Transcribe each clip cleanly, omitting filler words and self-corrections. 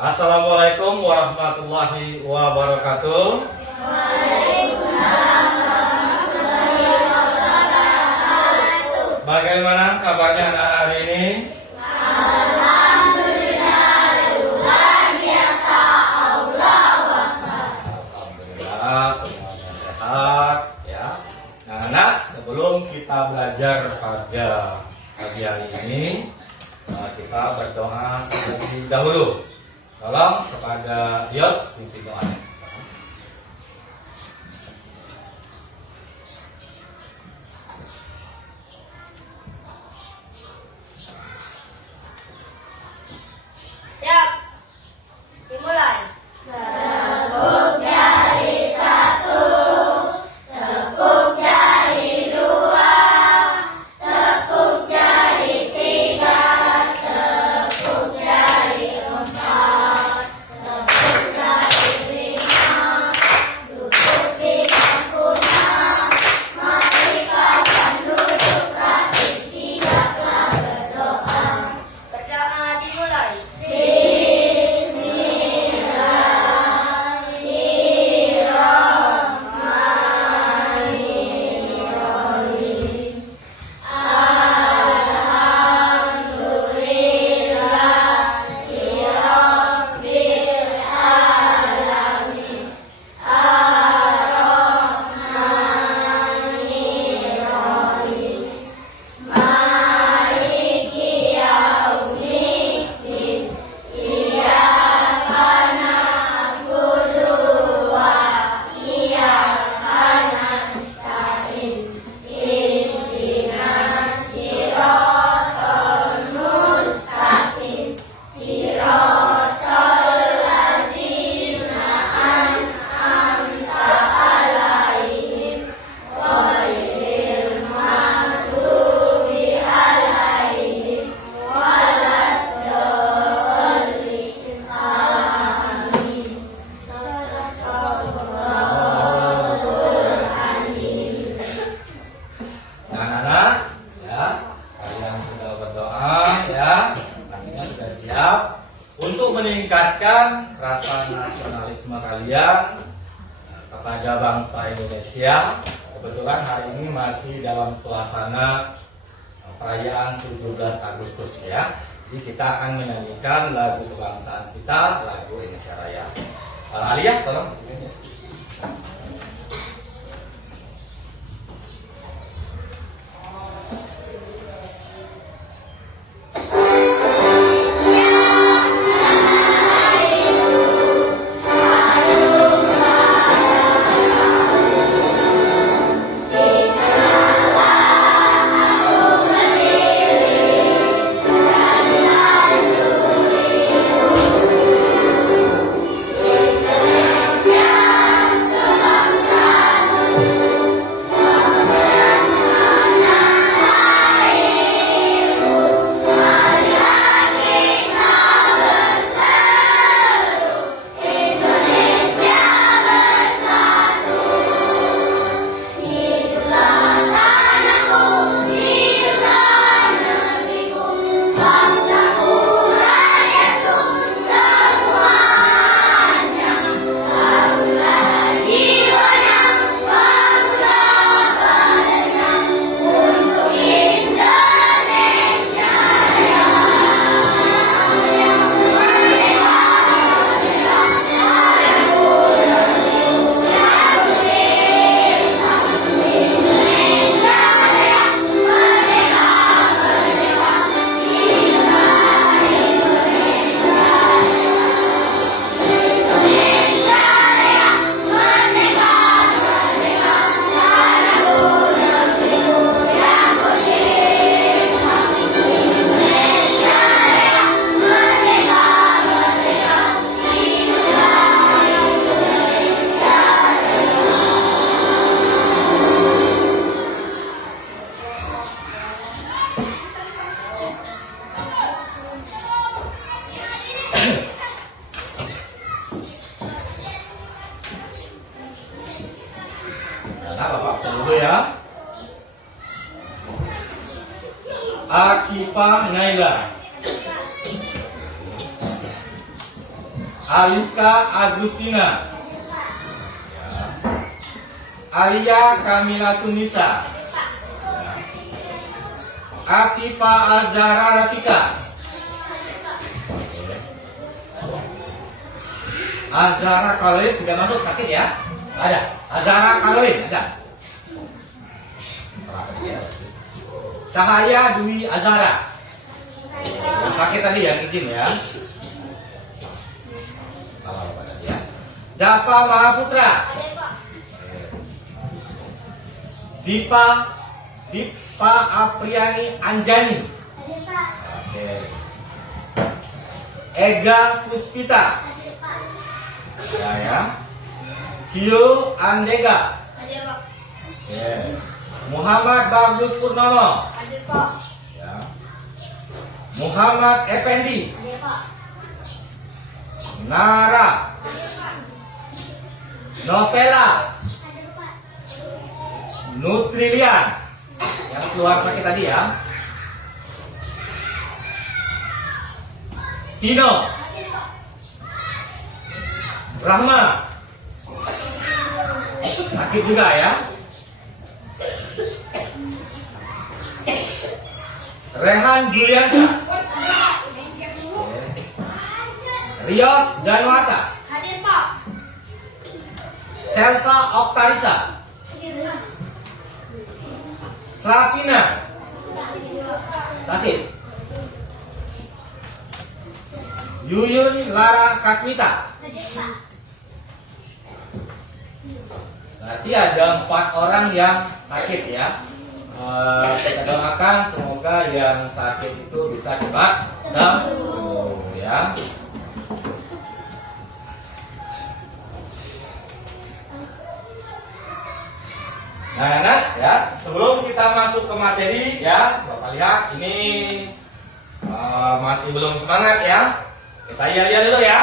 Assalamualaikum warahmatullahi wabarakatuh. Waalaikumsalam warahmatullahi wabarakatuh. Bagaimana kabarnya anak hari ini? Alhamdulillah luar biasa. Allahu Akbar. Alhamdulillah semuanya sehat ya. Nah, anak, sebelum kita belajar pada pagi hari ini, kita berdoa terlebih dahulu. Tolong kepada Yos pimpin doanya. Siap. Dimulai. Tepuk jari 1, tepuk jari 2, tepuk jari 3, tepuk jari 4, tepuk jari 5, duduk di bangkunya. Mari kawan duduk rapi, siaplah berdoa. Berdoa dimulai. Untuk meningkatkan rasa nasionalisme kalian kepada bangsa Indonesia, kebetulan hari ini masih dalam suasana perayaan 17 Agustus ya. Jadi kita akan menyanyikan lagu kebangsaan kita, lagu Indonesia Raya. Aliyah, tolong. Akifah Naila. Aluka Agustina, Alia Kamila Tunisa, Atifa Azhara Ratika, Azhara Kaloid tidak masuk, sakit ya? Ada. Azhara Kaloid ada. Cahaya Dwi Azhara. Yang sakit tadi yang izin ya. Dapa Mahaputra. Dipa Apriani Anjani. Oke. Ega Puspita. Ya. Kyo Andega. Oke. Muhammad Bagus Purnomo. Ya. Muhammad Effendi. Nara. Novela. Nutrilian. Yang keluar sakit tadi ya. Tino. Rahma. Sakit juga ya. Rehan Juliansa. Rios Danwata. Selsa Oktarisa. Slapina. Sakit. Yuyun Lara Kasmita. Berarti ada 4 orang yang sakit ya. Kita doakan semoga yang sakit itu bisa cepat sembuh ya. Nah, anak ya, sebelum kita masuk ke materi ya, Bapak lihat ini masih belum semangat ya. Kita lihat dulu ya.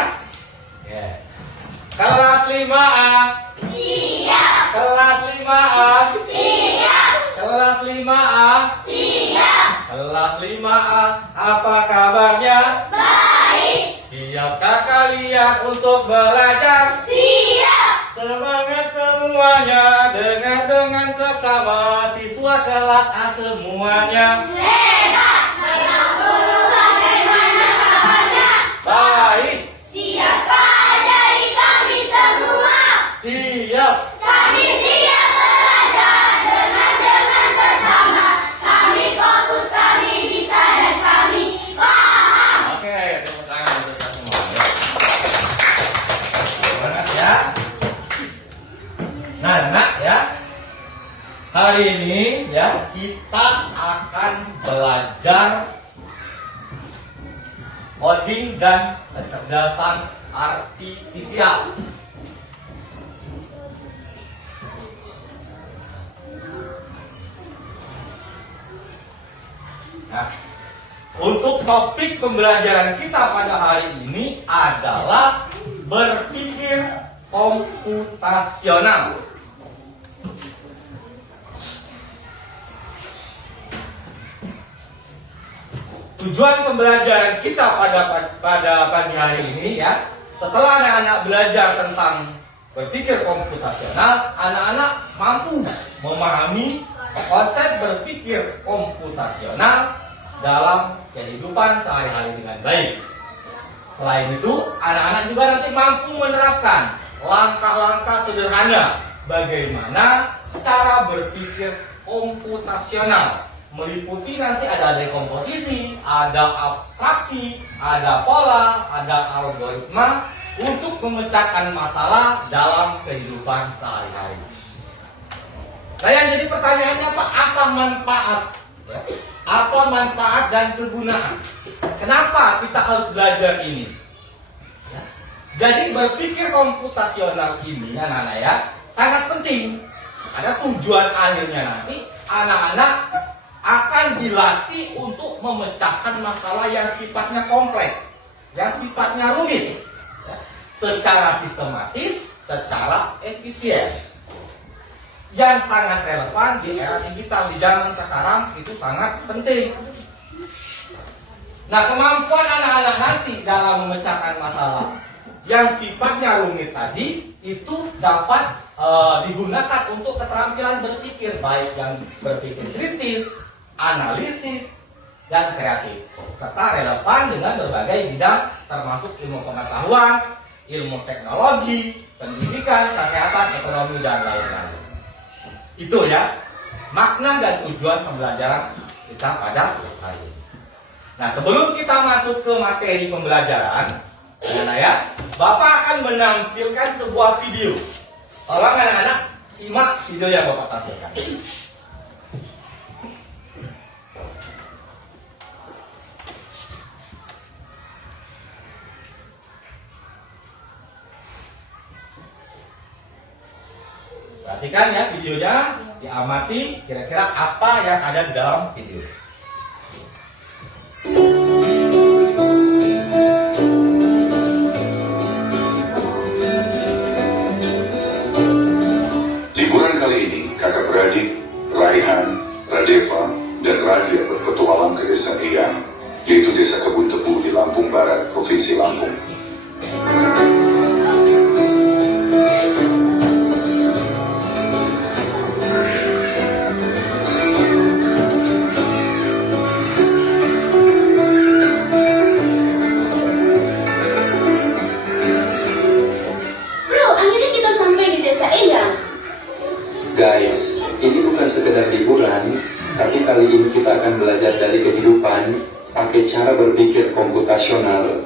Kelas 5A. Siap. Kelas 5A. Siap. Kelas 5A. Siap. Kelas 5A. Apa kabarnya? Baik. Siapkah kalian untuk belajar? Siap. Semangat semuanya, dengan seksama siswa kelas A semuanya. Hebat. Memang guru bagaimana kabarnya? Baik. Siapa dari kami semua? Siap. Kami siap belajar dengan seksama. Kami fokus, kami bisa dan kami paham. Oke, tepuk tangan untuk kita semua. Semangat ya. Nah, nak ya. Hari ini ya kita akan belajar coding dan kecerdasan artifisial. Nah, untuk topik pembelajaran kita pada hari ini adalah berpikir komputasional. Tujuan pembelajaran kita pada pagi hari ini ya, setelah anak-anak belajar tentang berpikir komputasional, anak-anak mampu memahami konsep berpikir komputasional dalam kehidupan sehari-hari dengan baik. Selain itu, anak-anak juga nanti mampu menerapkan langkah-langkah sederhana bagaimana cara berpikir komputasional. Meliputi nanti ada dekomposisi, ada abstraksi, ada pola, ada algoritma untuk memecahkan masalah dalam kehidupan sehari-hari. Nah, yang jadi pertanyaannya apa manfaat? Ya? Apa manfaat dan kegunaan? Kenapa kita harus belajar ini? Ya? Jadi berpikir komputasional ini, anak-anak ya, sangat penting. Ada tujuan akhirnya nanti anak-anak akan dilatih untuk memecahkan masalah yang sifatnya kompleks, yang sifatnya rumit, ya, secara sistematis, secara efisien. Yang sangat relevan di era digital, di zaman sekarang itu sangat penting. Nah, kemampuan anak-anak nanti dalam memecahkan masalah yang sifatnya rumit tadi itu dapat digunakan untuk keterampilan berpikir, baik yang berpikir kritis, analisis, dan kreatif, serta relevan dengan berbagai bidang termasuk ilmu pengetahuan, ilmu teknologi, pendidikan, kesehatan, ekonomi, dan lain-lain. Itu ya makna dan tujuan pembelajaran kita pada hari ini. Nah, sebelum kita masuk ke materi pembelajaran, ya, Bapak akan menampilkan sebuah video. Tolong anak-anak simak video yang Bapak tampilkan. Perhatikan ya videonya, diamati kira-kira apa yang ada di dalam video. Liburan kali ini, kakak beradik Raihan, Radeva, dan Radia berpetualang ke desa Eyang, yaitu desa Kebun Tebu di Lampung Barat, Provinsi Lampung. Guys, ini bukan sekedar liburan, tapi kali ini kita akan belajar dari kehidupan pakai cara berpikir komputasional.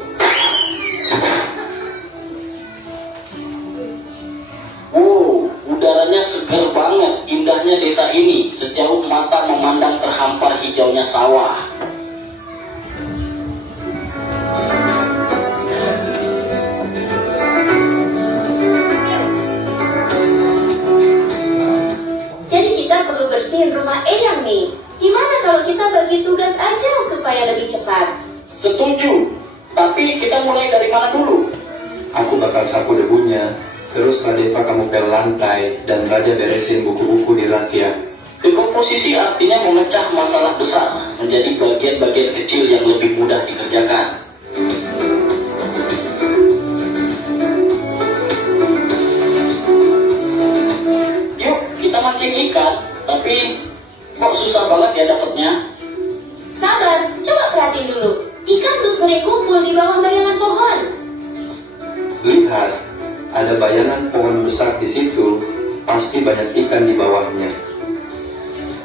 Wow, udaranya segar banget, indahnya desa ini, sejauh mata memandang terhampar hijaunya sawah. Bersihin rumah Eyang nih. Gimana kalau kita bagi tugas aja supaya lebih cepat? Setuju, tapi kita mulai dari mana dulu? Aku bakal sapu debunya, terus Radeva kamu pel lantai, dan Raja beresin buku-buku di rakia. Dekomposisi artinya memecah masalah besar menjadi bagian-bagian kecil yang lebih mudah dikerjakan. Yuk, kita mancing ikan. Tapi kok susah banget ya dapatnya? Sabar, coba perhatiin dulu. Ikan tuh sering kumpul di bawah bayangan pohon. Lihat, ada bayangan pohon besar di situ, pasti banyak ikan di bawahnya.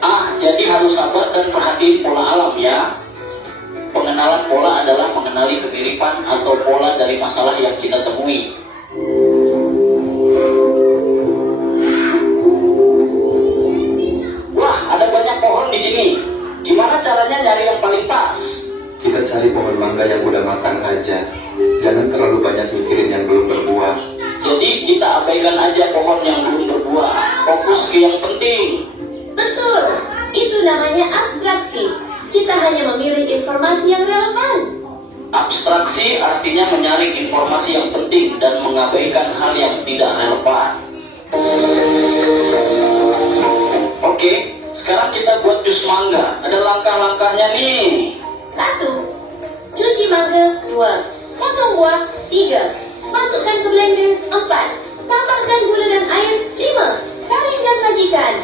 Ah, jadi harus sabar dan perhatiin pola alam ya. Pengenalan pola adalah mengenali kemiripan atau pola dari masalah yang kita temui. Di sini, gimana caranya nyari yang paling pas? Kita cari pohon mangga yang udah matang aja. Jangan terlalu banyak mikirin yang belum berbuah. Jadi kita abaikan aja pohon yang belum berbuah. Fokus ke yang penting. Betul, itu namanya abstraksi. Kita hanya memilih informasi yang relevan. Abstraksi artinya menyaring informasi yang penting dan mengabaikan hal yang tidak relevan. Oke. Sekarang kita buat jus mangga. Ada langkah-langkahnya nih. 1. Cuci mangga. 2. Potong buah. 3. Masukkan ke blender. 4. Tambahkan gula dan air. 5. Saring dan sajikan.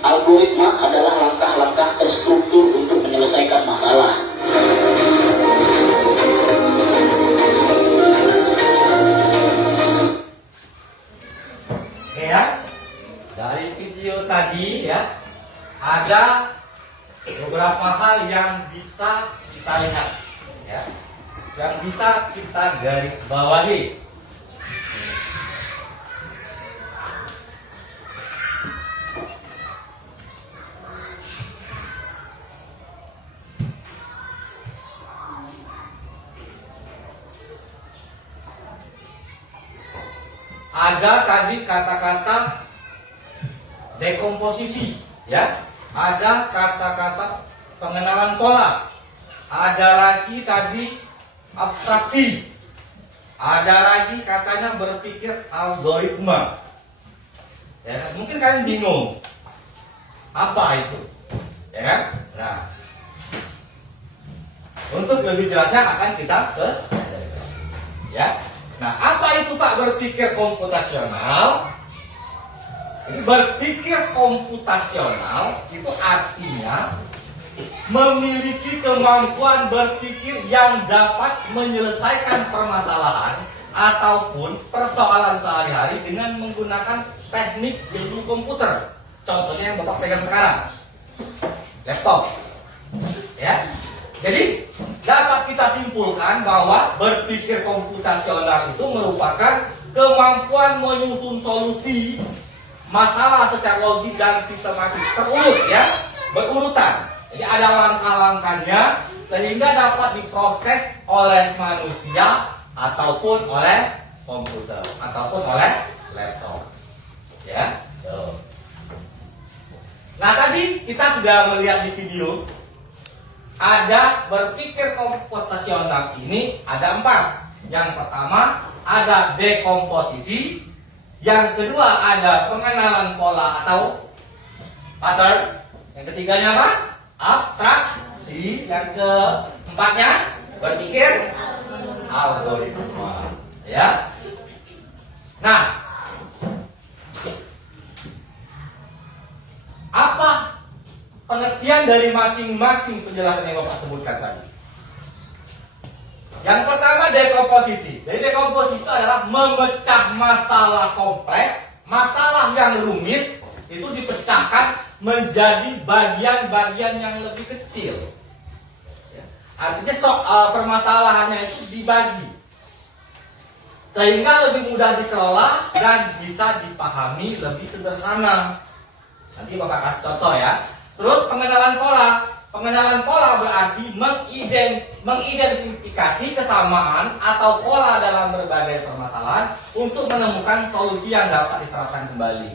Algoritma adalah langkah-langkah terstruktur untuk menyelesaikan masalah. Ya, dari video tadi ya, ada beberapa hal yang bisa kita lihat, ya, yang bisa kita garis bawahi. Ada tadi kata-kata dekomposisi, ya. Ada kata-kata pengenalan pola. Ada lagi tadi abstraksi. Ada lagi katanya berpikir algoritma. Ya, mungkin kalian bingung. Apa itu? Ya kan? Nah, untuk lebih jelasnya akan kita pelajari. Ya. Nah, apa itu itu Pak berpikir komputasional? Jadi berpikir komputasional itu artinya memiliki kemampuan berpikir yang dapat menyelesaikan permasalahan ataupun persoalan sehari-hari dengan menggunakan teknik ilmu komputer. Contohnya yang Bapak pegang sekarang, laptop. Ya. Jadi dapat kita simpulkan bahwa berpikir komputasional itu merupakan kemampuan menyusun solusi masalah secara logis dan sistematis terurut, ya, berurutan. Jadi ada langkah-langkahnya sehingga dapat diproses oleh manusia ataupun oleh komputer ataupun oleh laptop. Ya. Tuh. Nah, tadi kita sudah melihat di video ada berpikir komputasional ini ada 4. Yang pertama ada dekomposisi, yang kedua ada pengenalan pola atau pattern, yang ketiganya apa? Abstraksi, yang keempatnya berpikir algoritma. Ya. Nah, apa pengertian dari masing-masing penjelasan yang Bapak sebutkan tadi? Yang pertama dekomposisi. Jadi dekomposisi adalah memecah masalah kompleks, masalah yang rumit itu dipecahkan menjadi bagian-bagian yang lebih kecil. Artinya permasalahannya itu dibagi sehingga lebih mudah dikelola dan bisa dipahami lebih sederhana. Nanti Bapak kasih contoh ya. Terus pengenalan pola. Pengenalan pola berarti mengidentifikasi kesamaan atau pola dalam berbagai permasalahan untuk menemukan solusi yang dapat diterapkan kembali.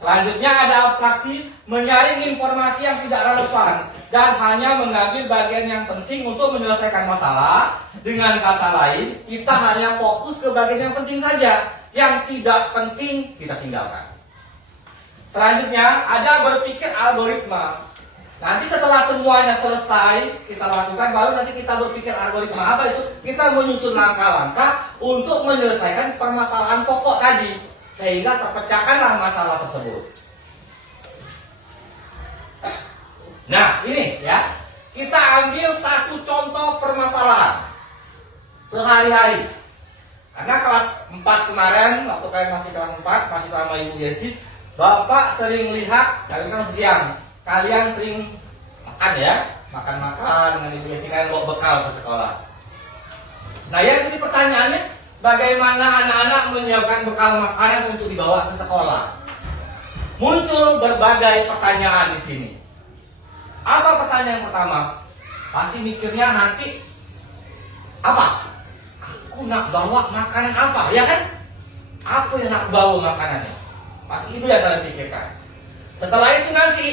Selanjutnya ada abstraksi, menyaring informasi yang tidak relevan dan hanya mengambil bagian yang penting untuk menyelesaikan masalah. Dengan kata lain, kita hanya fokus ke bagian yang penting saja, yang tidak penting kita tinggalkan. Selanjutnya ada berpikir algoritma. Nanti setelah semuanya selesai kita lakukan, baru nanti kita berpikir algoritma. Apa itu? Kita menyusun langkah-langkah untuk menyelesaikan permasalahan pokok tadi, sehingga terpecahkanlah masalah tersebut. Nah, ini ya, kita ambil satu contoh permasalahan sehari-hari. Karena kelas 4 kemarin, waktu kalian masih kelas 4, masih sama Ibu Yesi, Bapak sering lihat, kalian kan masih siang, kalian sering makan ya, makan-makan dengan Ibu Yesi, kalian bawa bekal ke sekolah. Nah, yang jadi pertanyaannya, bagaimana anak-anak menyiapkan bekal makanan untuk dibawa ke sekolah? Muncul berbagai pertanyaan di sini. Apa pertanyaan pertama? Pasti mikirnya nanti apa? Aku nak bawa makanan apa? Ya kan? Apa yang nak bawa makanannya? Pasti itu yang kalian pikirkan. Setelah itu nanti,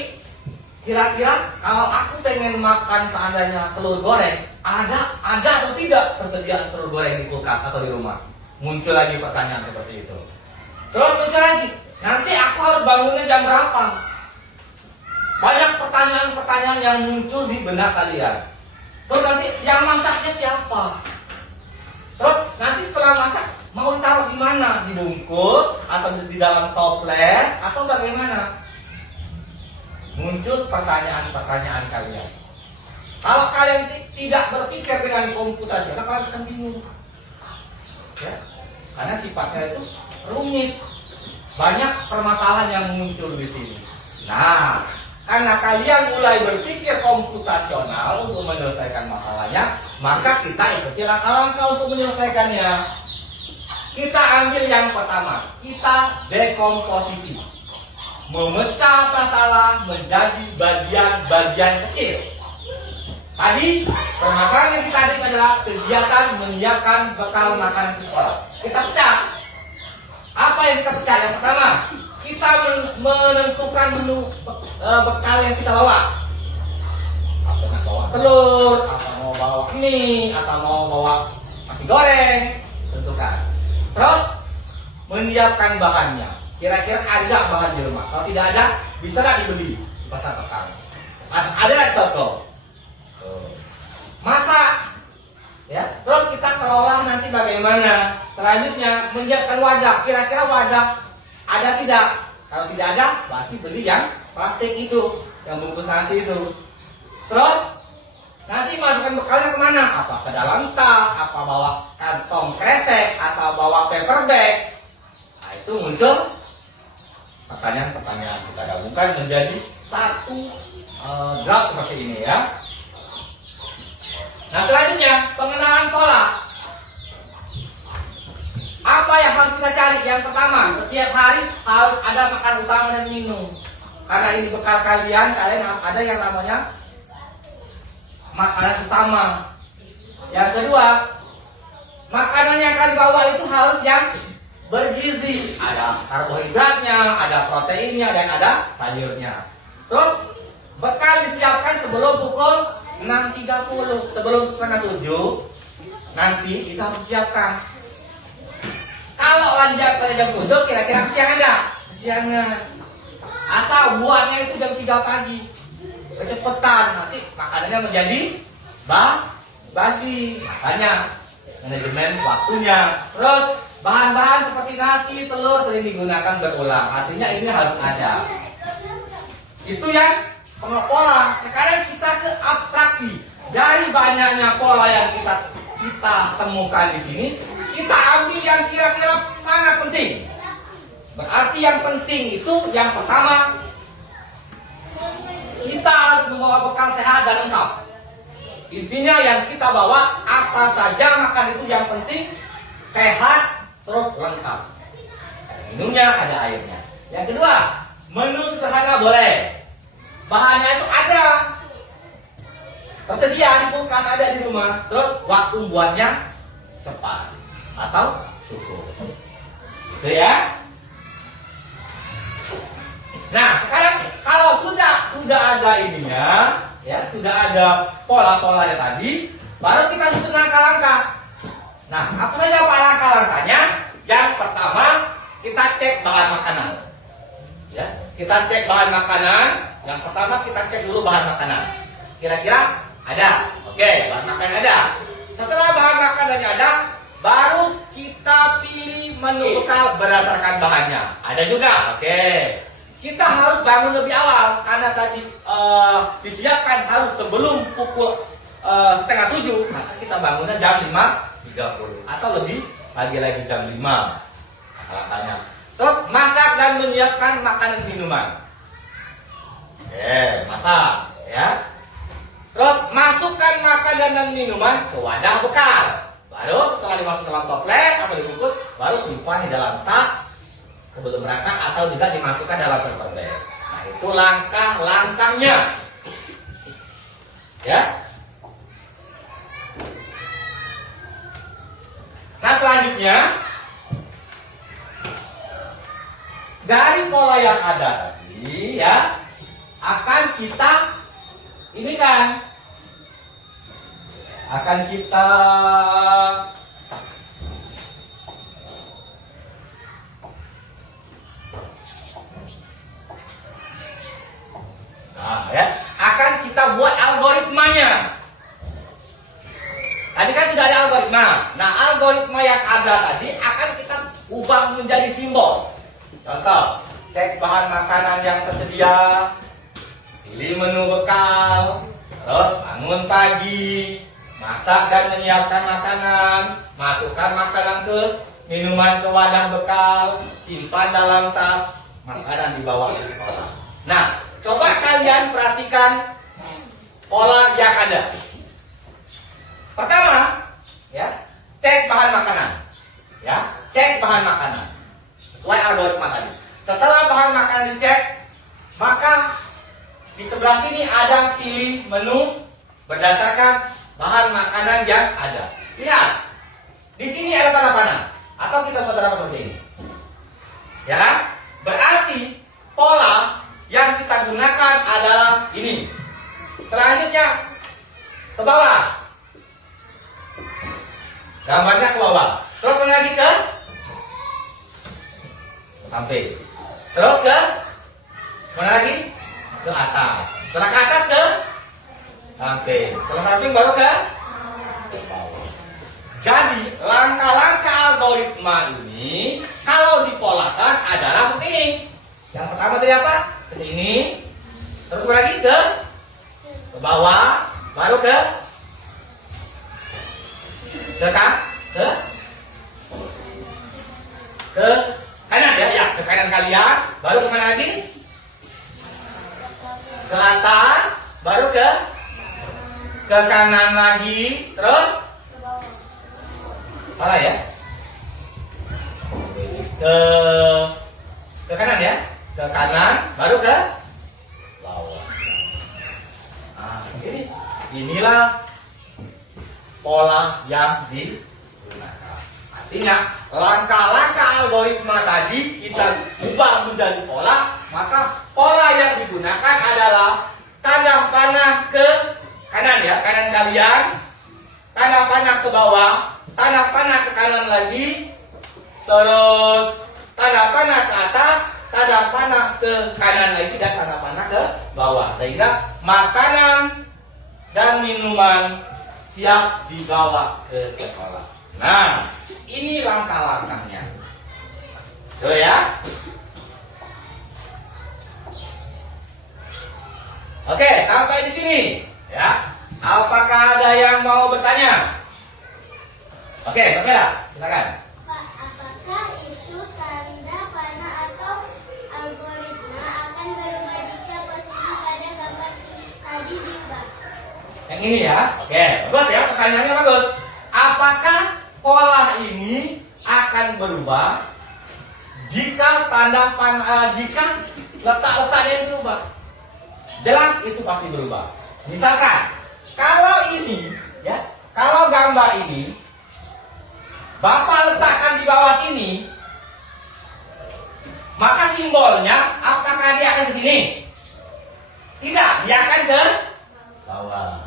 kira-kira kalau aku pengen makan seandainya telur goreng, ada atau tidak persediaan telur goreng di kulkas atau di rumah? Muncul lagi pertanyaan seperti itu. Terus muncul lagi, nanti aku harus bangunnya jam berapa? Banyak pertanyaan-pertanyaan yang muncul di benak kalian. Terus nanti yang masaknya siapa? Terus nanti setelah masak mau taruh di mana? Dibungkus atau di dalam toples atau bagaimana? Muncul pertanyaan-pertanyaan kalian. Kalau kalian tidak berpikir dengan komputasional, kalian akan bingung. Ya, karena sifatnya itu rumit. Banyak permasalahan yang muncul di sini. Nah, karena kalian mulai berpikir komputasional untuk menyelesaikan masalahnya, maka kita ikuti langkah-langkah untuk menyelesaikannya. Kita ambil yang pertama, kita dekomposisi. Memecah masalah menjadi bagian-bagian kecil. Tadi permasalahan yang kita adil adalah kegiatan menyiapkan bekal makanan ke sekolah. Kita pecah. Apa yang kita pecah? Yang pertama, kita menentukan menu bekal yang kita bawa. Apa mau bawa telur, atau mau bawa mie, atau mau bawa nasi goreng, tentukan. Terus menyiapkan bahannya. Kira-kira ada bahan di rumah. Kalau tidak ada, bisa nggak dibeli di pasar petang? Ada toko. Masak. Ya, terus kita kelola nanti bagaimana. Selanjutnya menyiapkan wadah. Kira-kira wadah ada tidak? Kalau tidak ada, berarti beli yang plastik itu, yang bungkus nasi itu. Terus nanti masukkan bekalnya kemana? Apa ke dalam tas? Apa bawa kantong kresek? Atau bawa paper bag? Nah, itu muncul pertanyaan-pertanyaan. Kita gabungkan menjadi satu draft seperti ini ya. Nah, selanjutnya pengenalan pola. Apa yang harus kita cari? Yang pertama, setiap hari harus ada makan utama dan minum. Karena ini bekal kalian harus ada yang namanya makanan utama. Yang kedua, makanan yang akan dibawa itu harus yang bergizi. Ada karbohidratnya, ada proteinnya, dan ada sayurnya. Terus bekal disiapkan sebelum pukul 6.30, sebelum setengah 7. Nanti kita harus siapkan. Kalau lanjut pada jam 7, kira-kira siang ada? Kesiangan. Atau buatnya itu jam 3 pagi. Kecepatan, nanti makanannya menjadi basi. Makanya manajemen waktunya. Terus bahan-bahan seperti nasi, telur sering digunakan berulang. Artinya ini harus ada. Itu yang pola. Sekarang kita ke abstraksi. Dari banyaknya pola yang kita temukan di sini, kita ambil yang kira-kira sangat penting. Berarti yang penting itu yang pertama, kita harus membawa bekal sehat dan lengkap. Intinya yang kita bawa apa saja makan itu yang penting sehat terus lengkap. Ada minumnya, ada airnya. Yang kedua, menu sederhana boleh. Bahannya itu ada, tersedia di kulkas, ada di rumah. Terus waktu buatnya cepat atau cukup. Gitu ya. Nah, sekarang kalau sudah ada ininya, ya, sudah ada pola-polanya tadi, baru kita susun langkah-langkah. Nah, apa saja langkah-langkahnya? Yang pertama, kita cek bahan makanan. Ya, kita cek bahan makanan. Yang pertama kita cek dulu bahan makanan. Kira-kira ada? Oke, bahan makanan ada. Setelah bahan makanannya ada, baru kita pilih menu bekal berdasarkan bahannya. Ada juga? Oke. Kita harus bangun lebih awal karena tadi disiapkan harus sebelum pukul setengah 7. Maka kita bangunnya jam 5.30 atau lebih lagi jam 5. Langkahnya. Terus masak dan menyiapkan makanan minuman. Oke, masak ya. Terus masukkan makanan dan minuman ke wadah bekal. Baru setelah dimasukkan dalam toples atau dibungkus, baru simpan di dalam tas sebelum berangkat atau juga dimasukkan dalam paper bag. Nah, itu langkah-langkahnya. Ya. Nah, selanjutnya dari pola yang ada tadi ya, akan kita ini kan akan kita akan kita buat algoritmanya. Tadi kan sudah ada algoritma. Nah, algoritma yang ada tadi akan kita ubah menjadi simbol. Contoh, cek bahan makanan yang tersedia, pilih menu bekal, terus bangun pagi, masak dan menyiapkan makanan, masukkan makanan ke minuman ke wadah bekal, simpan dalam tas, makanan dibawa ke sekolah. Nah, coba kalian perhatikan pola yang ada. Pertama, ya, cek bahan makanan. Ya, cek bahan makanan. Sesuai algoritma tadi. Setelah bahan makanan dicek, maka di sebelah sini ada pilih menu berdasarkan bahan makanan yang ada. Lihat, di sini ada tanda panah. Atau kita buat tanda seperti ini. Ya kan? Berarti pola yang kita gunakan adalah ini. Selanjutnya ke bawah. Gambarnya ke bawah. Terus lagi ke samping. Terus ke mana lagi? Ke atas. Setelah ke atas ke samping. Setelah samping baru ke bawah. Jadi langkah-langkah algoritma ini kalau dipolakan adalah seperti ini. Yang pertama tadi apa? Ke sini, terus lagi ke bawah, baru ke kanan ya, ke kanan kalian, baru kemana lagi? Ke atas, baru ke kanan lagi, terus salah ya? Ke kanan ya, ke kanan, baru ke bawah. Nah, inilah pola yang digunakan. Artinya langkah-langkah algoritma tadi kita ubah menjadi pola, maka pola yang digunakan adalah tanda panah ke kanan ya, kanan kalian, tanda panah ke bawah, tanda panah ke kanan lagi, terus tanda panah ke atas, tanda panah ke kanan lagi, dan tanda panah ke bawah, sehingga makanan dan minuman siap dibawa ke sekolah. Nah, ini langkah-langkahnya. Tuh ya. Oke, sampai di sini ya. Apakah ada yang mau bertanya? Oke, Kamera, silakan. Pak, apakah itu tanda panah atau algoritma akan berubah jika posisi pada gambar tadi diubah? Yang ini ya. Oke, bagus ya, pertanyaannya bagus. Apakah pola ini akan berubah jika tanda panah, jika letak-letaknya berubah? Jelas itu pasti berubah. Misalkan kalau ini ya, kalau gambar ini Bapak letakkan di bawah sini, maka simbolnya apakah dia akan ke sini? Tidak, dia akan ke bawah.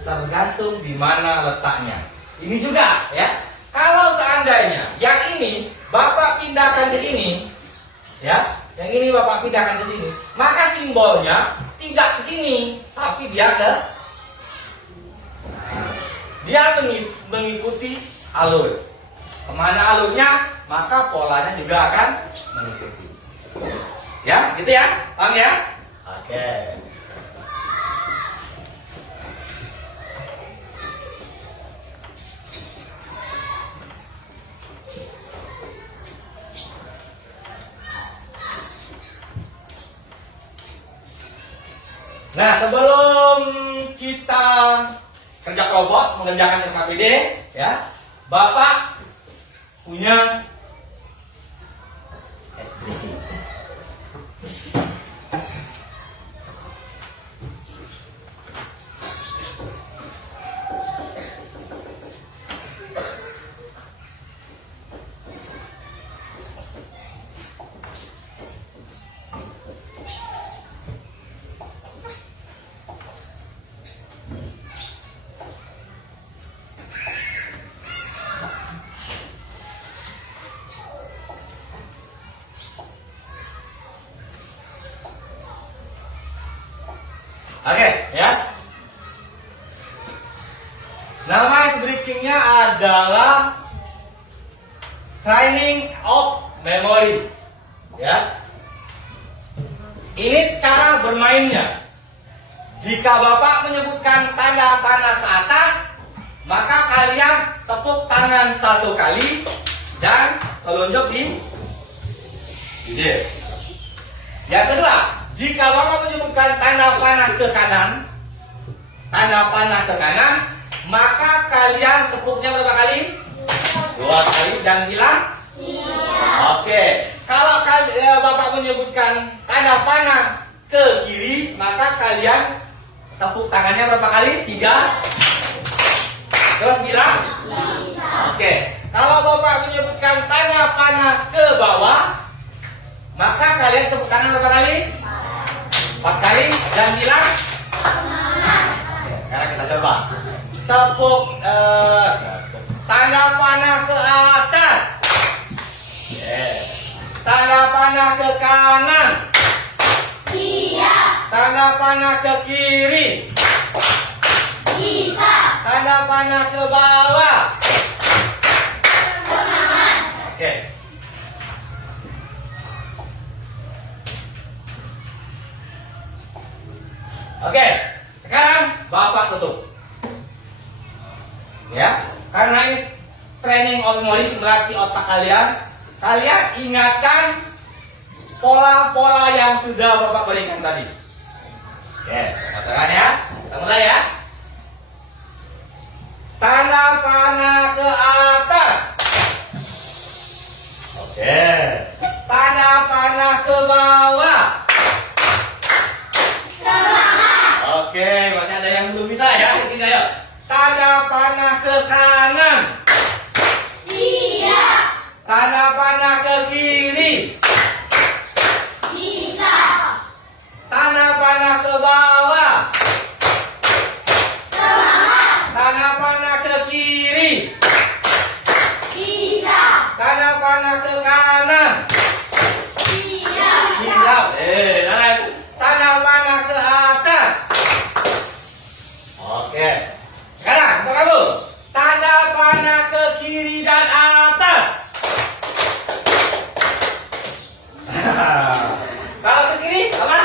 Tergantung di mana letaknya. Ini juga ya. Kalau seandainya yang ini Bapak pindahkan ke sini, ya, yang ini Bapak pindahkan ke sini, maka simbolnya tidak ke sini, tapi dia ke, dia mengikuti alur. Kemana alurnya, maka polanya juga akan mengikuti. Ya, gitu ya, paham ya? Oke. Nah, sebelum kita kerja kelompok mengerjakan RKPD, ya, Bapak punya SPT. Oke, ya. Nama breakingnya adalah training of memory. Ya. Ini cara bermainnya. Jika Bapak menyebutkan tanda panah ke atas, maka kalian tepuk tangan 1 kali dan telunjuk di bibir. Yang kedua, jika Bapak menyebutkan tanda panah ke kanan, maka kalian tepuknya berapa kali? 2 kali dan bilang siap. Oke. Kalau Bapak menyebutkan tanda panah ke kiri, maka kalian tepuk tangannya berapa kali? 3. Terus bilang siap. Oke. Kalau Bapak menyebutkan tanda panah ke bawah, maka kalian tepuk tangan berapa kali? 4 kali dan bilang semangat. Oke, sekarang kita coba. Tepuk tanda panah ke atas. Tanda panah ke kanan. Siap. Tanda panah ke kiri. Bisa. Tanda panah ke bawah. training memory, melatih otak kalian. Kalian ingatkan pola-pola yang sudah Bapak berikan tadi. Oke, katakan ya. Kita mulai ya. Tanda panah ke atas. Oke. Tanda panah ke bawah. Oke, masih ada yang belum bisa ya di sini ayo. Tanda panah ke kanan. Siap. Tanda panah ke kiri. Bisa. Tanda panah ke bawah. Semangat. Tanda panah ke kiri. Bisa. Tanda panah ke kanan. Siap. Siap. Tanda panah ke atas. Oke. Sekarang untuk kamu. Tanda panah ke kiri dan atas. Kalau ke kiri, apa?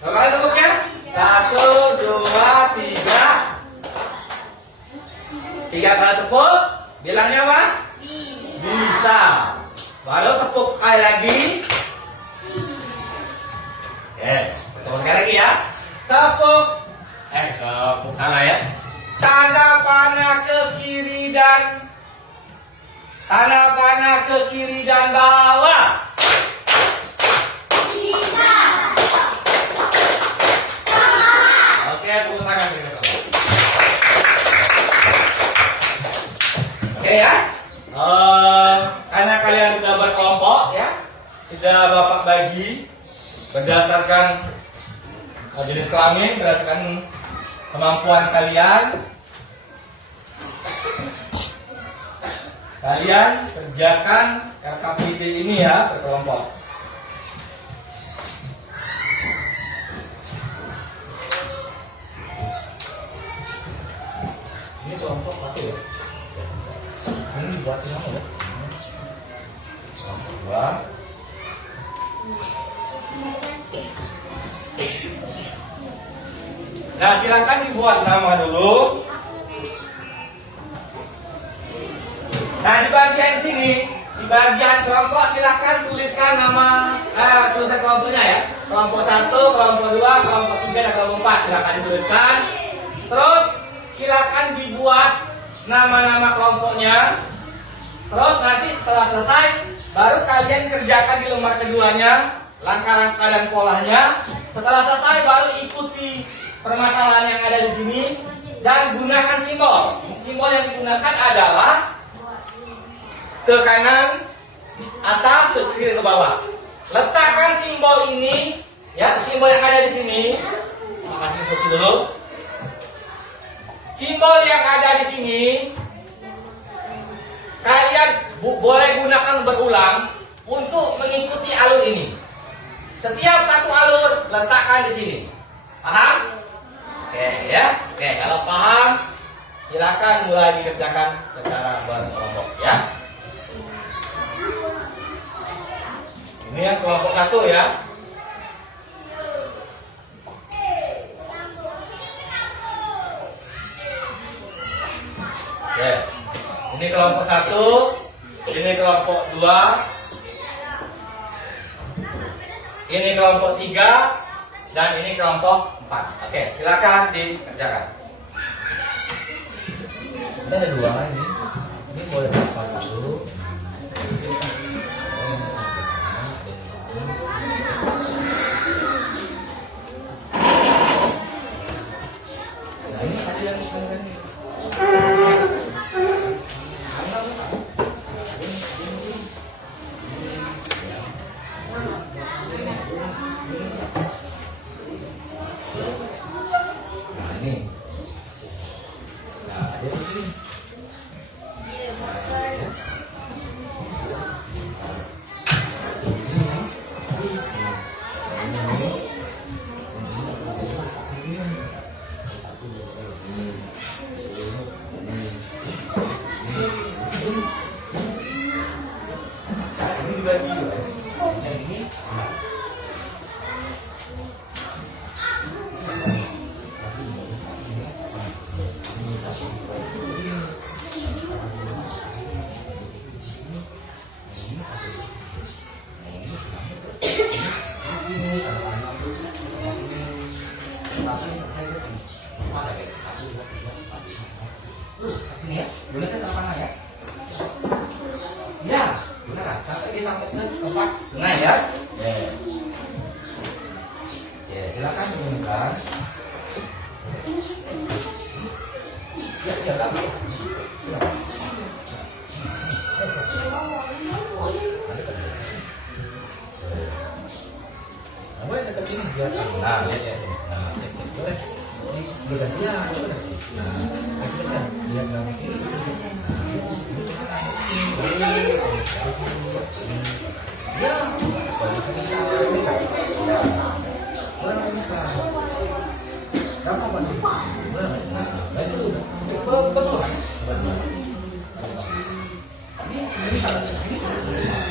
Berapa kali tepuknya? 1, 2, 3. 3 kali tepuk. Bilangnya apa? Bisa. Baru tepuk sekali lagi. Oke, tepuk sekali lagi ya. Tepuk salah ya. Tanda panah ke kiri dan bawah. Bisa. Oke, tepuk tangan kita sama. Oke ya. Karena kalian sudah berkelompok ya, sudah Bapak bagi berdasarkan jenis kelamin, berdasarkan kemampuan kalian. Kalian kerjakan RKPD ini ya, berkelompok. Ini kelompok satu ya. Ini dibuatin apa ya? Kelompok 2. Nah, silakan dibuat nama dulu. Nah, di bagian sini, di bagian kelompok silakan tuliskan nama, tulisan kelompoknya ya. Kelompok 1, kelompok 2, kelompok 3, dan kelompok 4 silakan dituliskan. Terus silakan dibuat nama-nama kelompoknya. Terus nanti setelah selesai, baru kalian kerjakan di lembar keduanya, langkah-langkah dan polanya. Setelah selesai, baru ikuti permasalahan yang ada di sini dan gunakan simbol. Simbol yang digunakan adalah ke kanan, atas, ke kiri, ke bawah. Letakkan simbol ini, ya, simbol yang ada di sini. Makasih kursi dulu. Simbol yang ada di sini, kalian boleh gunakan berulang untuk mengikuti alur ini. Setiap satu alur letakkan di sini. Paham? Oke ya. Oke, kalau paham, silakan mulai dikerjakan secara berkelompok ya. Ini yang kelompok 1 ya. Oke. Ini kelompok 1, ini kelompok 2, ini kelompok 3, dan ini kelompok 4. Oke, silakan dikerjakan. Ini ada 2 ini. Ini boleh apa dulu? Nah, ini ada yang ini. Nah, dia di sini. Nah, boleh dekat sini biar nah, lihat ya sini. Nah, cek boleh. Ini bergantian coba sih. Nah, kan lihat gambar ini. Ya, bisa. Ya. Boleh bisa. Kamu apa nih? Boleh. Nah, itu betul kan? Betul. Ini salah. Ini salah. Ini salah.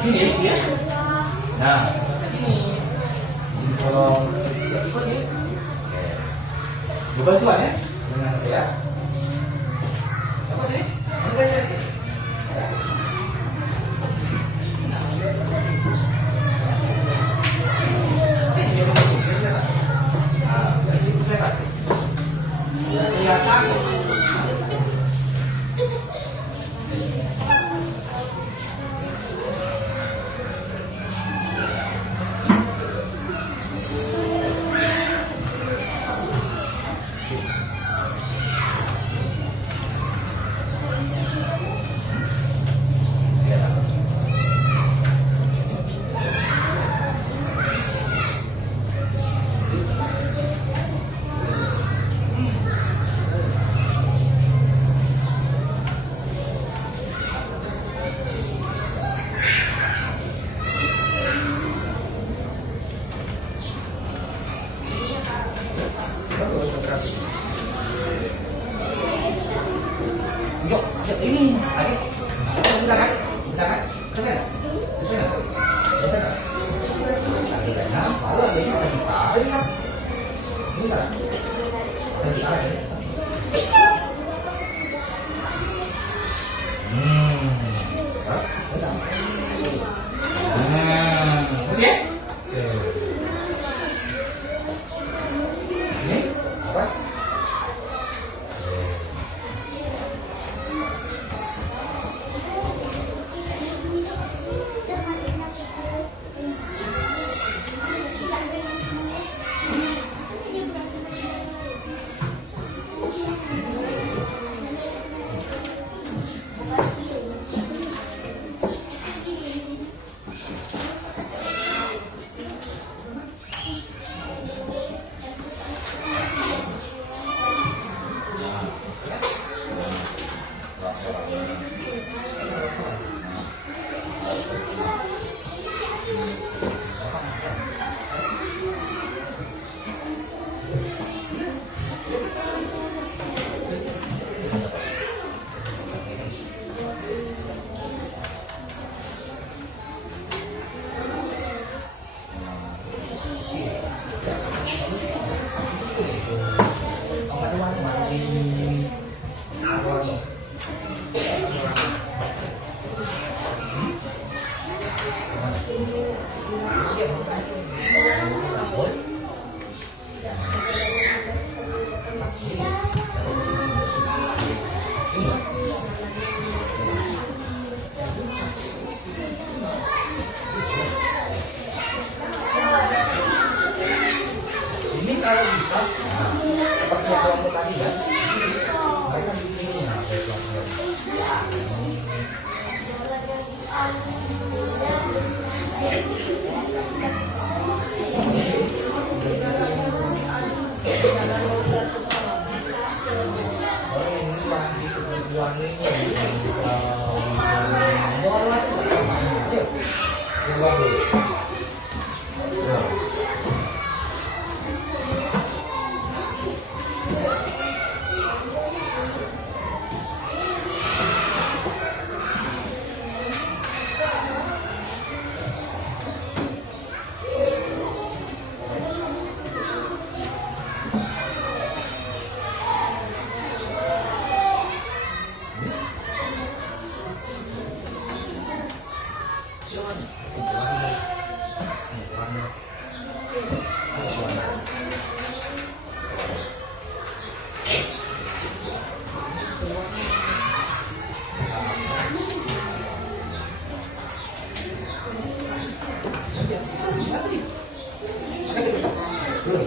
Sini. Sini ya. Nah, sini. Sini tolong ikut ya. Oke. Gue bantuan ya. Dengan ya. Apa nih? Enggak dari sini. Kelihatan. Terus.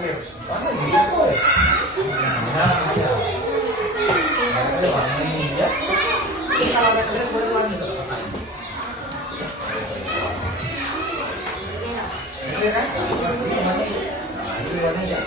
Ayo, mana dia tuh? Nah, ayo. Ayo, warna ini ya. Kalau ada kalian boleh lagi ke kotak ini. Ini kan? Ini mana? Ini warna ya.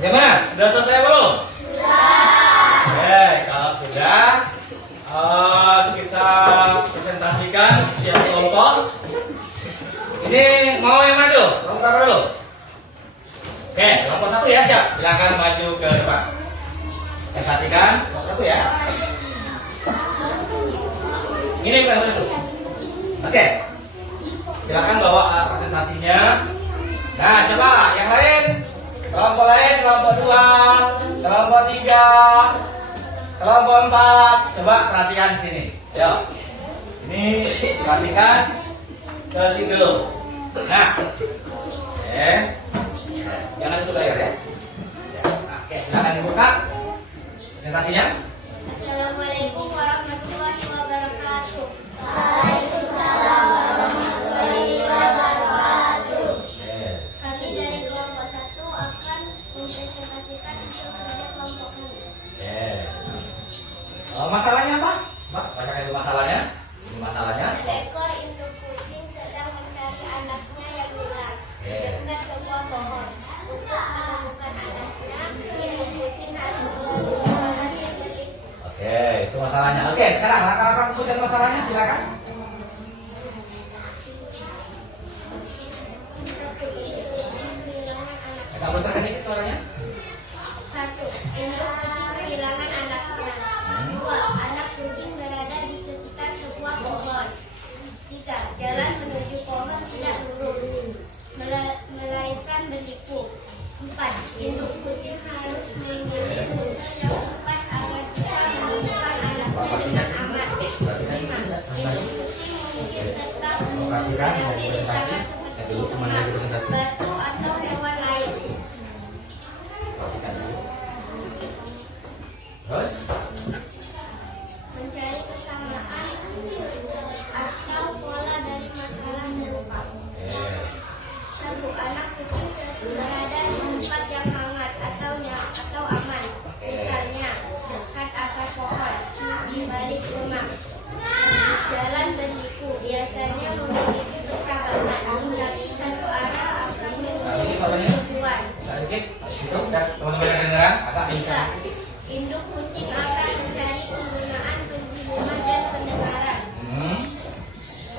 Bagaimana? Sudah selesai belum? Oke, kalau sudah, kita presentasikan tiap kelompok. Ini mau yang maju? Kelompok dulu. Oke, kelompok 1 ya, siap. Silakan maju ke depan. Presentasikan kelompok 1 ya. Ini kelompok 1. Oke, silakan bawa presentasinya. Nah, coba yang lain. Kelompok lain, kelompok 2, kelompok 3, kelompok 4. Coba perhatikan di sini. Yuk. Ini perhatikan ke sini dulu. Nah. Oke. Jangan tutup layar ya. Oke, silakan dibuka presentasinya. Assalamualaikum warahmatullahi wabarakatuh. Waalaikumsalam warahmatullahi wabarakatuh. Kami dari kelompok 1 akan mempresentasikan hasil kerja kelompok kami. Masalahnya apa? Mbak, bacakan itu masalahnya. Ini masalahnya. Seekor induk kucing sedang mencari anaknya yang hilang di dekat sebuah pohon. Untuk menemukan anaknya, induk kucing harus melalui jalan yang berliku. Oke, itu masalahnya. Oke, sekarang langkah-langkah penyelesaian masalahnya silakan. Agak besarkan dikit suaranya. 1. Induk kucing kehilangan anaknya. 2. Anak kucing berada di sekitar sebuah pohon. 3. Jalan menuju pohon tidak lurus, melainkan berliku. 4. Induk kucing harus memilih rute yang tepat agar bisa menemukan anaknya dengan aman. 5. Induk kucing mungkin tetap menghadapi rintangan seperti sungai, batu atau hewan lain. Perhatikan dulu. Terus, Mencari kesamaan atau pola dari masalah serupa. 1. Anak kucing berada di tempat yang hangat atau aman, misalnya dekat akar pohon, di balik semak. Jalan berliku biasanya memiliki kecabangan, tapi satu arah akan memiliki tujuan. sedikit. Itu, ya, teman-teman yang dengar, agak bisa. 3. Induk kucing akan mencari penggunaan penjiluman dan pendengaran.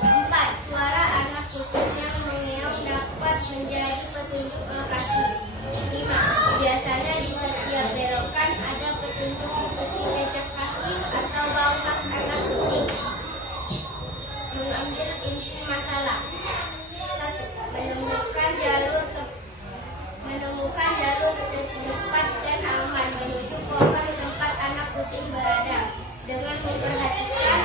4. Suara anak kucing yang mengeong dapat menjadi petunjuk lokasi. 5. Biasanya di setiap belokan ada petunjuk seperti jejak kaki atau bau khas anak kucing. Mengambil inti masalah. 1. Menemukan jalur tercepat dan aman menuju pohon tempat anak kucing berada dengan memperhatikan: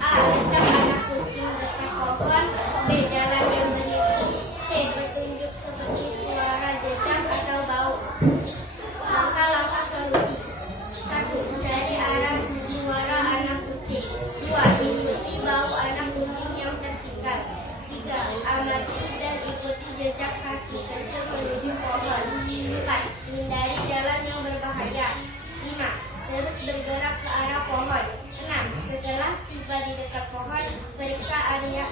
A. Letak anak kucing dekat pohon. B. Jalan yang berliku. C. Petunjuk seperti suara jejak atau bau. Langkah-langkah solusi. 1. Cari arah suara anak kucing. 2. Ikuti bau anak kucing yang tertinggal. 3. Amati dan ikuti jejak kaki kecil menuju pohon. 4. Hindari jalan yang berbahaya. 5. Terus bergerak ke arah pohon. 6. Setelah tiba di dekat pohon, periksa area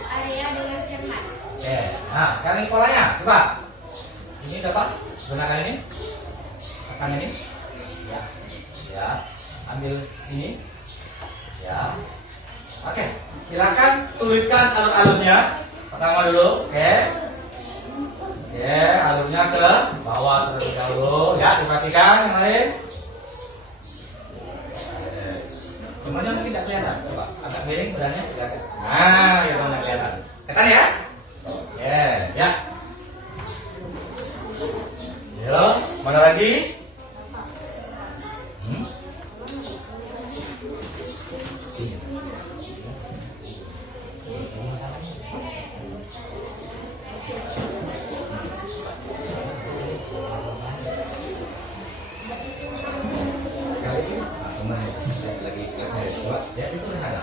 dengan cermat. Oke, nah sekarang polanya, coba. Ini dapat gunakan ini, tekan ini, ya, ya, ambil ini, ya. Oke, silakan tuliskan alur-alurnya. Pertama dulu, oke, alurnya ke bawah terlebih dahulu, ya, diperhatikan yang lain. Semuanya mungkin tidak kelihatan, coba agak miring badannya kelihatan. Nah, itu nggak kelihatan. Kelihatan ya? Oke, ya. Yuk, mana lagi? Ya, itu ada.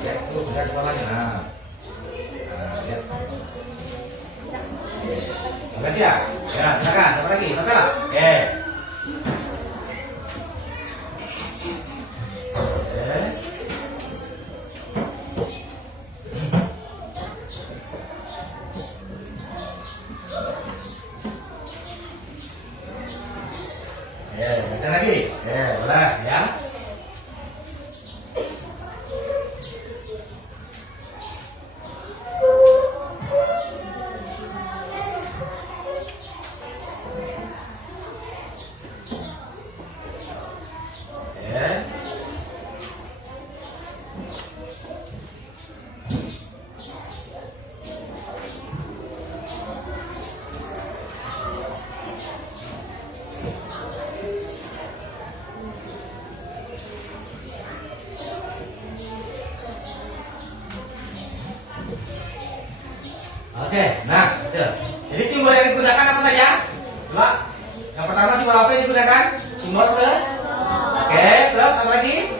Ya, Oke, boleh ya. Oke, nah, itu. Jadi simbol yang digunakan apa saja? Coba. Yang pertama simbol apa yang digunakan? Simbol plus. Oke, terus apa lagi?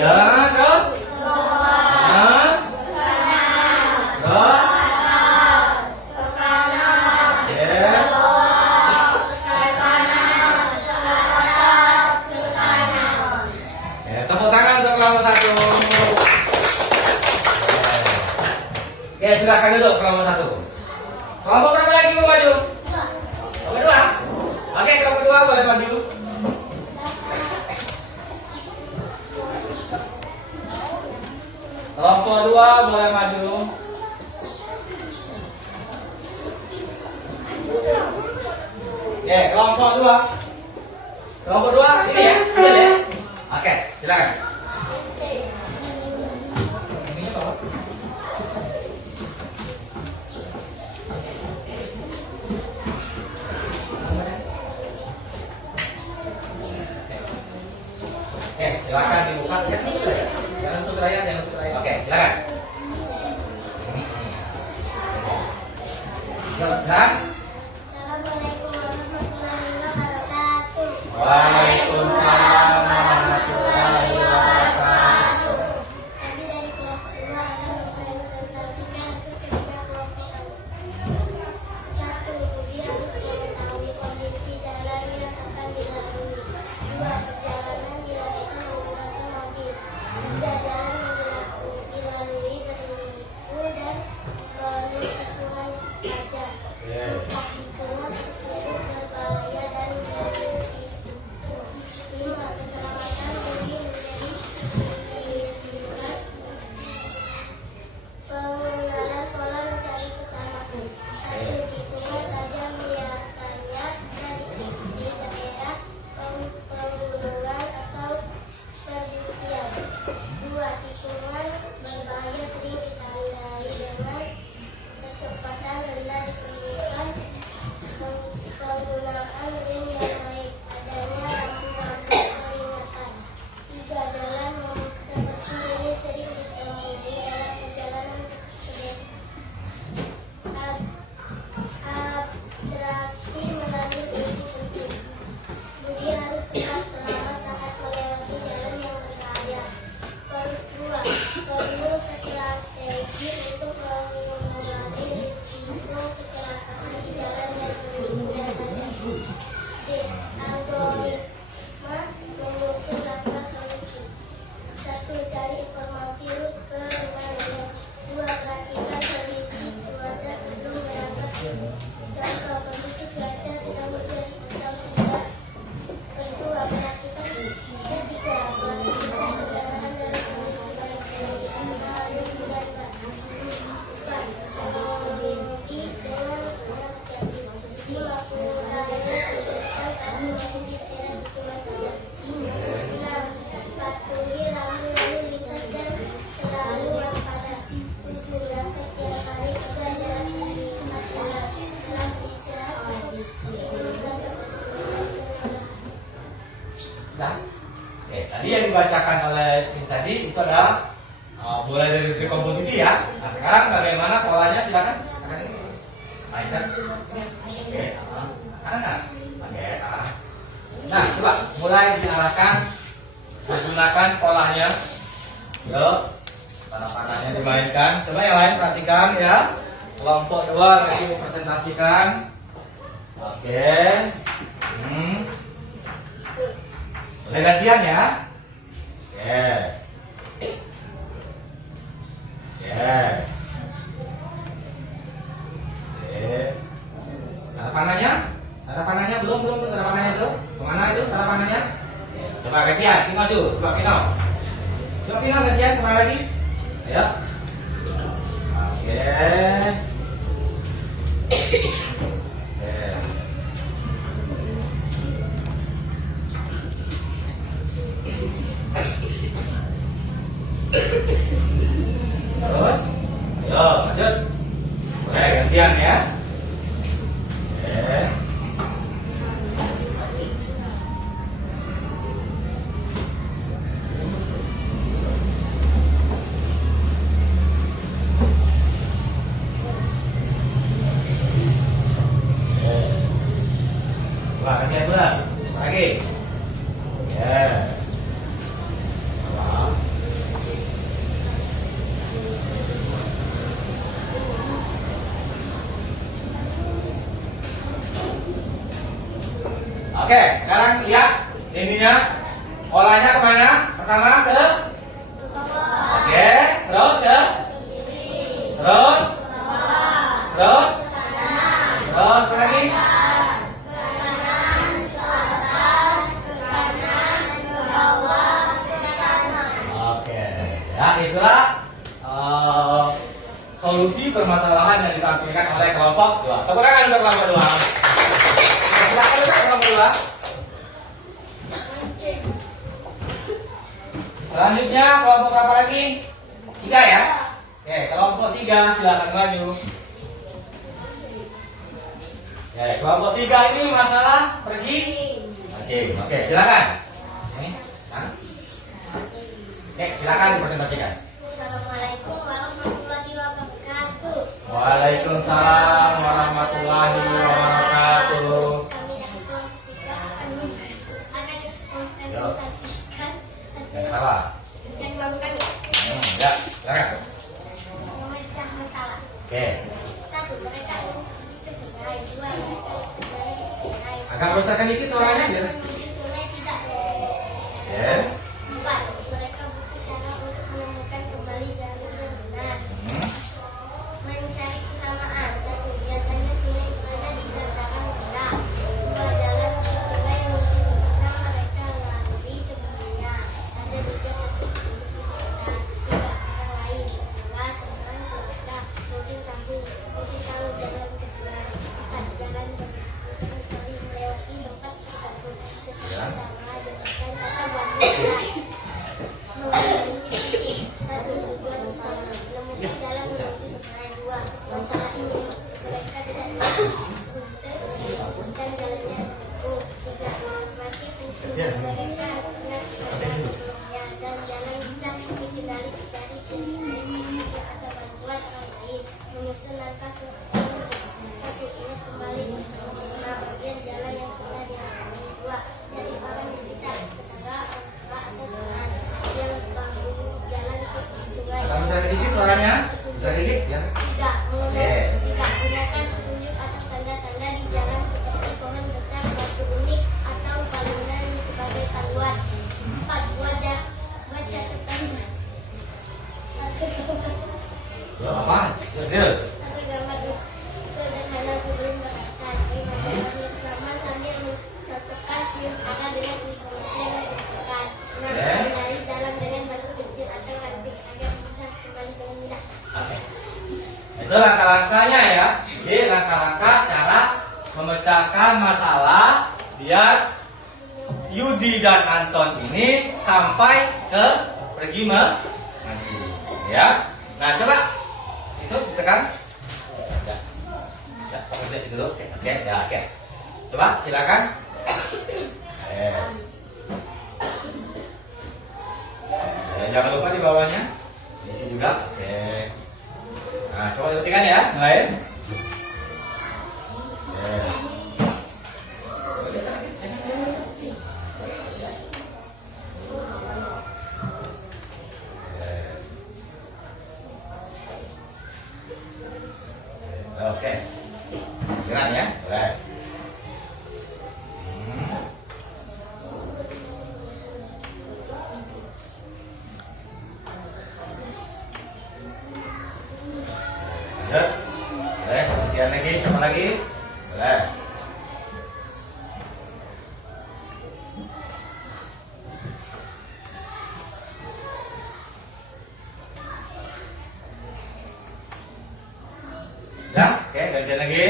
Ya, terus. Nah. Terus. Oke, tepuk tangan untuk kelompok 1. Oke, silakan duduk kelompok 1. Kelompok berapa lagi mau maju? Kelompok 2. Oke, kelompok 2 boleh maju. Kelompok 2 boleh maju. Oke, kelompok 2. Kelompok 2 ini ya, ini ya. Oke, silakan. Ini apa? Oke, silakan dibuka. Jangan tutup layar, jangan tutup layar. Oke, silakan. Silakan. Assalamualaikum warahmatullahi wabarakatuh. Waalaikumsalam warahmatullahi wabarakatuh. Tadi dari kelompok 2 akan mempresentasikan ketiga kelompok. 1. Budi harus mengetahui kondisi jalan yang akan dilalui. 2. Perjalanan dilakukan menggunakan mobil. 3. Jalan dilalui berliku dan melalui tikungan saja. 4. Tikungan cukup berbahaya dan berisiko. 5. Keselamatan Budi menjadi prioritas. Pengenalan pola mencari keselamatan. 1. Tikungan tajam biasanya terjadi di daerah pegunungan atau perbukitan. 2. Tikungan berbahaya sering ditandai dengan kecepatan rendah diperlukan penggunaan rem yang baik, adanya lampu-lampu peringatan. 3. Jalan seperti ini sering ditemui dalam perjalanan abstraksi melalui titik penting. Budi harus tetap selamat saat melewati jalan yang berbahaya. 2. Perlu strategi untuk mengurangi risiko kecelakaan di jalan yang berbahaya. D. Algoritma mendukung langkah solusi. 1. Cari informasi rute ke rumah nenek. 2. Perhatikan kondisi cuaca sebelum berangkat. Contoh, kondisi cuaca sedang hujan atau tidak. Kedua, perhatikan. Ketiga, pastikan kendaraan dalam kondisi baik. Harus dijaga. 4. Mengemudi dengan hati-hati. 5. Kurangi khususkan saat mengemudi daerah tikungan tajam. 6. Patuhi lampu lalu lintas dan selalu waspada. 7. Berangkat tiap hari pada jalan terlihat jelas. Setelah beristirahat tidur dan Sudah. Oke, tadi yang dibacakan oleh ini tadi itu adalah mulai dari dekomposisi ya. Nah, sekarang bagaimana polanya? Silakan. Silakan ini. Lancar. Oke, kanan. Oke, arah. Nah, coba mulai diarahkan menggunakan polanya. Yuk, panah-panahnya dimainkan. Coba yang lain perhatikan ya. Kelompok 2 lagi mempresentasikan. Oke. Boleh gantian ya. Oke. Oke. Oke. Tanda panahnya? Tanda panahnya belum tanda panahnya itu. Kemana itu tanda panahnya? Coba gantian, Kino tuh, coba Kino. Coba Kino gantian kembali lagi. Ayo. Oke. Terus, ayo lanjut. Boleh gantian ya. Oke. Coba gantian pula. Lagi. Ya. Oke, sekarang lihat ininya. Polanya kemana? Pertama ke oke, terus ke terus terus terus ke lagi. Oke, ya itulah solusi permasalahan yang ditampilkan oleh kelompok 2. Tepuk tangan untuk kelompok 2. Silakan untuk kelompok 2. Selanjutnya kelompok berapa lagi? 3 ya? Oke, kelompok 3 silakan maju. Ya, kelompok 3 ini masalah pergi mancing. Oke, silakan. Ini, kan? Oke, silakan dipresentasikan. Assalamualaikum warahmatullahi wabarakatuh. Waalaikumsalam warahmatullahi wabarakatuh. Kami dari kelompok 3 akan mempresentasikan hasil Apa? dan bangunkan Ya, silakan. memecah masalah. Oke. 1. Mereka ingin ke sungai. 2. Mereka kembali ke sungai. Agak besarkan dikit suaranya biar. Menuju sungai tidak lurus. Oke. 4. Mereka butuh cara untuk menemukan kembali jalur yang benar. Mencari kesamaan. 1. Biasanya sungai berada di dataran rendah. 2. Jalan ke sungai mungkin bisa mereka lalui sebelumnya. Ada juga tempat duduk di sekitar. 3. Orang lain. Kedua, teman keluarga. Mungkin kampung. Mungkin kalau jalan ke sungai. 4. Jalan berputar kali melewati tempat tertentu. Bersama dengan kata wanita. Satu tujuan bersama menemukan jalan menuju sungai. 2. Masalah ini mereka tidak dan jalannya jauh. 3. Masih untuk mereka sebelumnya dan jalan bisa dikendali dari sini atau bantuan orang lain menyusun langkah satu ini kembali bersama bagian jalan yang pernah dilalui. 2. Dari orang sekitar tetangga orang tua atau teman yang tahu jalan ke sungai. Agak besar dikit suaranya. Besar dikit ya. 3. Gunakan petunjuk atau tanda-tanda di jalan seperti pohon besar, batu unik, atau bangunan sebagai panduan. 4. Baca tetangga. Apa? Serius. Atau gambar sederhana sebelum berangkat. 5. Bersama sambil mencocokkan kata dengan informasi yang dibutuhkan. 6. Mengenali jalan dengan batu kecil atau ranting agar bisa kembali dengan mudah. Oke. Itu langkah-langkahnya ya. Jadi langkah-langkah cara memecahkan masalah biar Yudi dan Anton ini sampai ke pergi mancing. Ya. Nah, coba itu tekan. Ya. Ya, fokus situ dulu. Oke, ya, oke. Coba silakan. Jangan lupa di bawahnya isi juga. Oke. Nah, coba dibuktikan ya, lain. Oke. Keren ya? Boleh. Lanjut. Ya, oke, gantian lagi.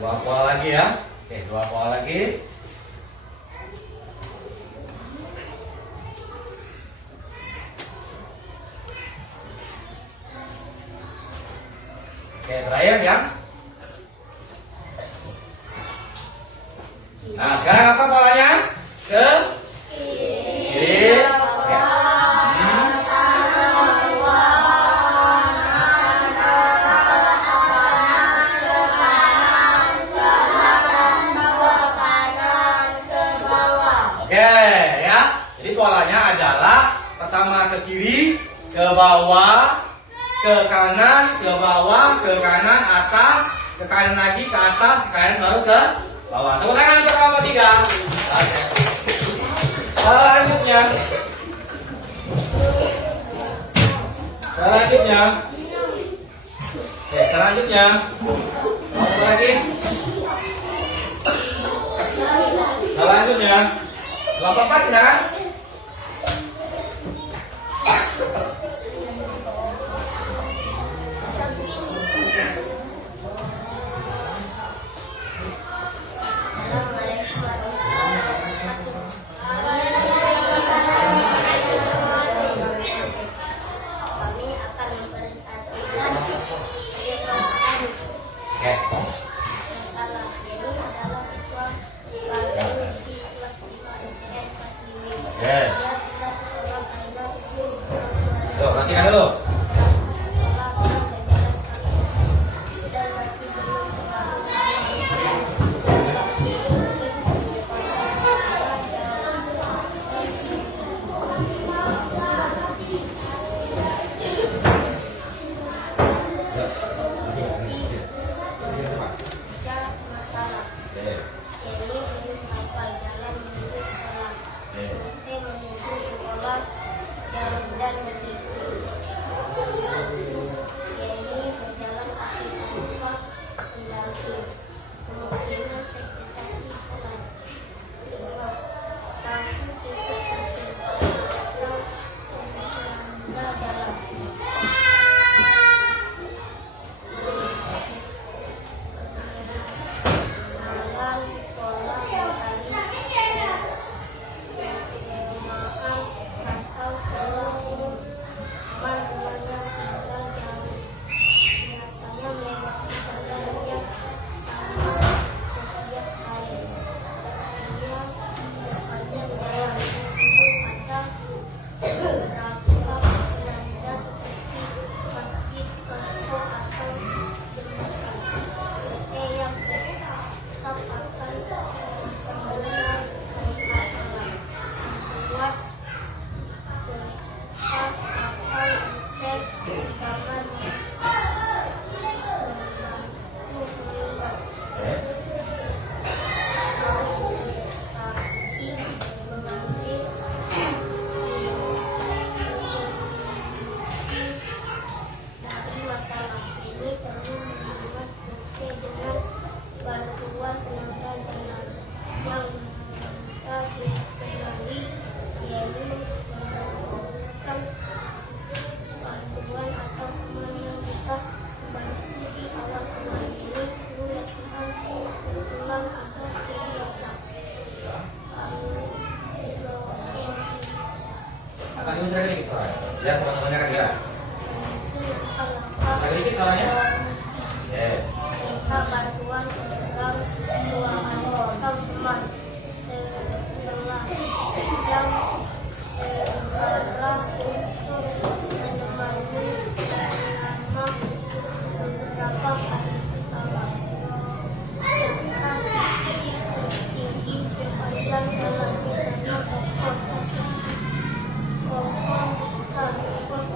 Dua pola lagi ya. Oke, dua pola lagi. Oke, terakhir ya. Nah, sekarang apa polanya? Ke kiri. Oke. Oke, ya. Jadi polanya adalah pertama ke kiri, ke bawah, ke kanan, ke bawah, ke kanan, atas, ke kanan lagi, ke atas, ke kanan, baru ke bawah. Tepuk tangan untuk kelompok 3. Oke. Selanjutnya. Oke, selanjutnya. Apa lagi? Selanjutnya. Kelompok 4 silakan. Kami akan mempresentasikan Oke. masalah. Jadi adalah siswa baru di kelas 5 SDN Kartini. Oke. Dia adalah seorang anak Tuh, perhatikan dulu. dan masih belum masalah. Ini belum hafal jalan menuju sekolah. Ini menuju sekolah jauh dan begitu. Ini berjalan kaki tanpa pendamping. Kemungkinan tersesat di jalan. 5. Satu titik penting. Anda jalan. Jalan pola kembali kesemaan atau teman-teman yang tinggal jauh biasanya melewati jalan yang sama setiap hari. Dia sepanjang jalan itu ada beberapa penanda seperti masjid, toko atau jembatan. Yang tetap akan mengenal adalah membuat cerita atau teks zaman dari masalah ini perlu membuat bukti dengan bantuan tenaga jalan yang kita dikenali, yaitu memerlukan bantuan atau teman yang bisa membantu di awal-awal ini perlu latihan berulang agar terbiasa. Akan diusaha lagi suaranya. Lihat teman-temannya kan lihat. Lagi dikit suaranya. Oke. Minta bantuan program keuangan teman-teman sekelas yang searah untuk menemani selama beberapa hari pertama. Tinggi sepanjang jalan misalnya pokok besar, pos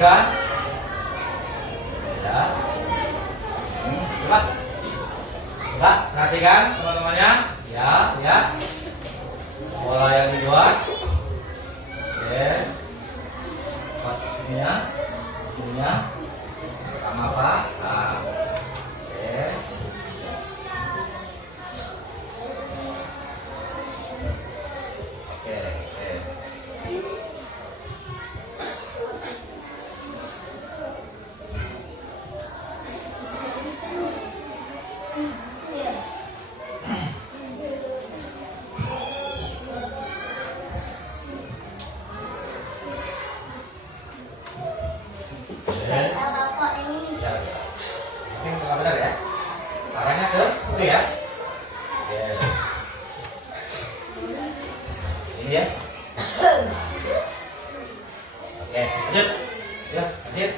perhatikan. Ya. Coba perhatikan teman-temannya. Ya. Pola yang dibuat. Oke. Buat sininya. Pertama apa? Nah. Oke. Benar ya? Arahnya ke itu ya. Ini ya. Oke, lanjut. Ya, lanjut.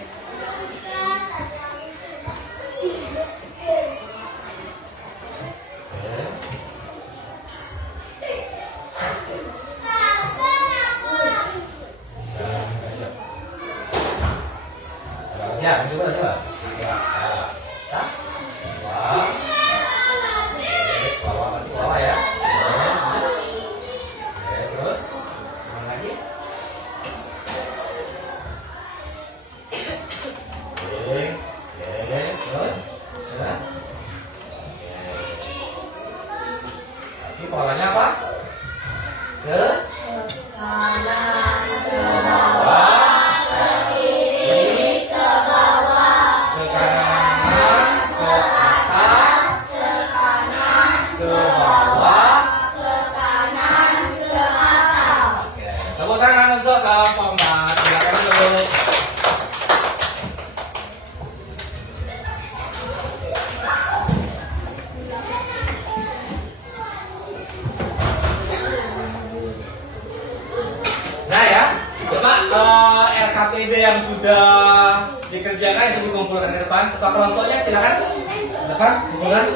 Ya, coba. Bawah ya. Terus lagi. Terus. Ini polanya apa? Ke kanan, ke bawah, ke kiri, ke bawah, ke kanan, ke atas, ke kanan, ke bawah, ke kanan, ke atas. Oke, tepuk tangan untuk kelompok 4. Silakan dulu. Nah ya, coba LKPD yang sudah dikerjakan itu dikumpulkan ke depan. Ketua kelompoknya silakan depan kumpulkan.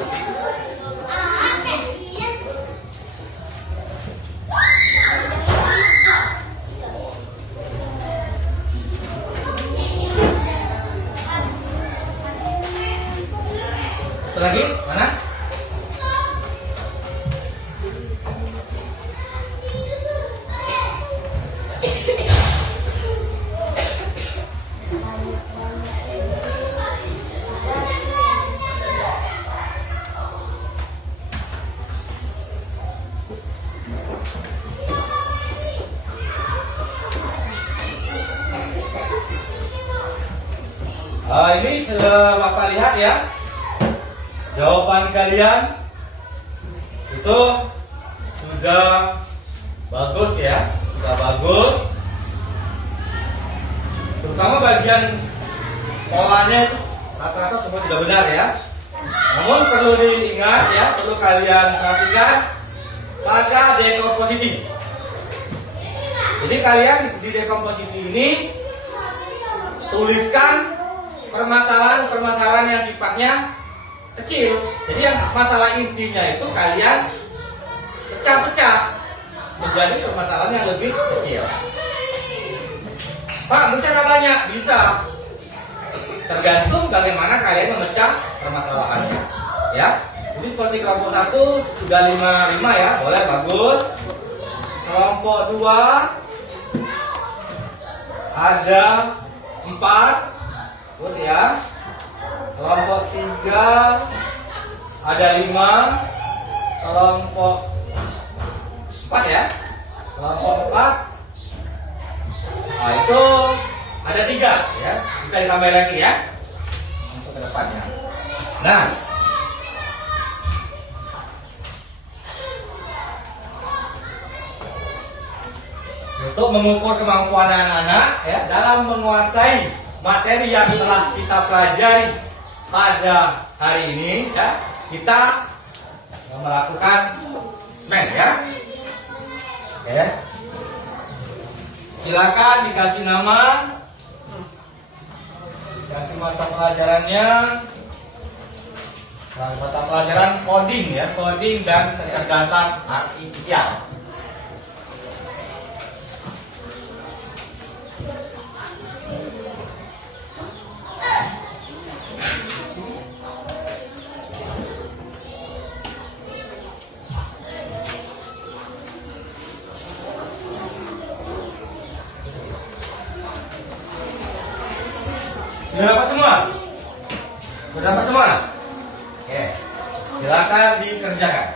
Satu lagi mana? Ini sudah Bapak lihat ya, jawaban kalian itu sudah bagus ya, sudah bagus. Terutama bagian polanya itu rata-rata semua sudah benar ya. Namun perlu diingat ya, perlu kalian perhatikan pada dekomposisi. Jadi kalian di dekomposisi ini tuliskan permasalahan-permasalahan yang sifatnya kecil. Jadi yang masalah intinya itu kalian pecah-pecah menjadi permasalahan yang lebih kecil. Pak, bisa nggak banyak? Bisa. Tergantung bagaimana kalian memecah permasalahannya. Ya. Jadi seperti kelompok 1 sudah 5 ya, boleh, bagus. Kelompok 2 ada 4. Terus ya, kelompok 3 ada 5, kelompok 4 ya, kelompok 4, nah itu ada 3 ya, bisa ditambah lagi ya untuk ke depannya. Nah, untuk mengukur kemampuan anak-anak ya dalam menguasai materi yang telah kita pelajari pada hari ini ya, kita melakukan assessment ya. Oke. Silakan dikasih nama, dikasih mata pelajarannya. Mata pelajaran coding ya, coding dan kecerdasan artifisial. Sudah dapat semua? Sudah dapat semua? Oke. Silakan dikerjakan.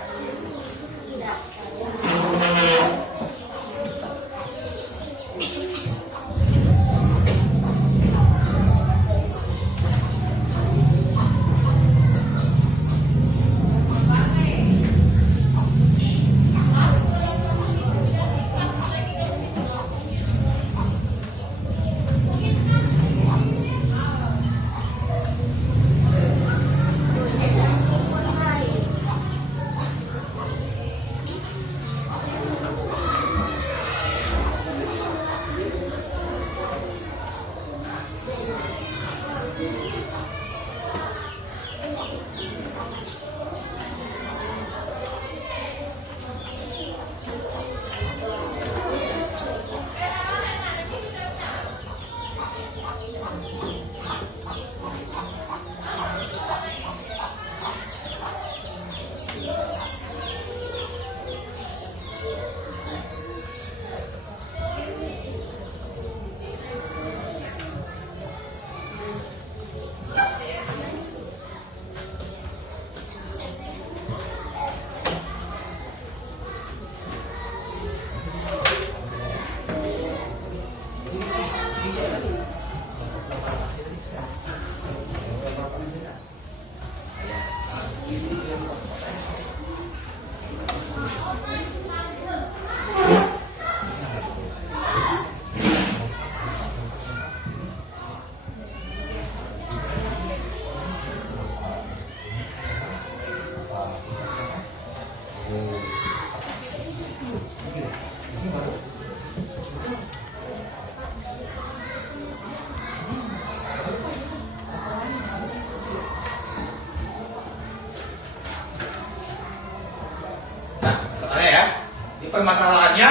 Permasalahannya,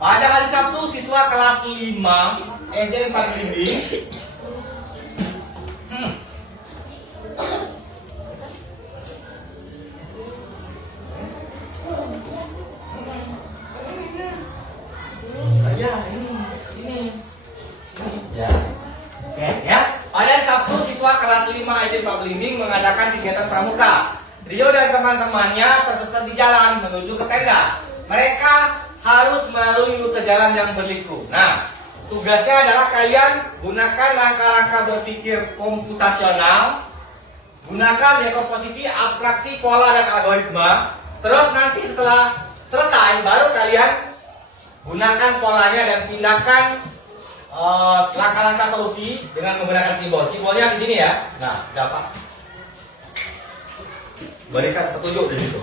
pada hari Sabtu siswa kelas 5 SD 4 Blimbing pada hari Sabtu siswa kelas 5 SD 4 Blimbing mengadakan kegiatan pramuka. Rio dan teman-temannya tersesat di jalan menuju ke tenda. Mereka harus melalui rute jalan yang berliku. Nah, tugasnya adalah kalian gunakan langkah-langkah berpikir komputasional, gunakan dekomposisi, abstraksi, pola, dan algoritma. Terus nanti setelah selesai, baru kalian gunakan polanya dan tindakan langkah-langkah solusi dengan menggunakan simbol. Simbolnya di sini ya. Nah, dapat berikan petunjuk di situ.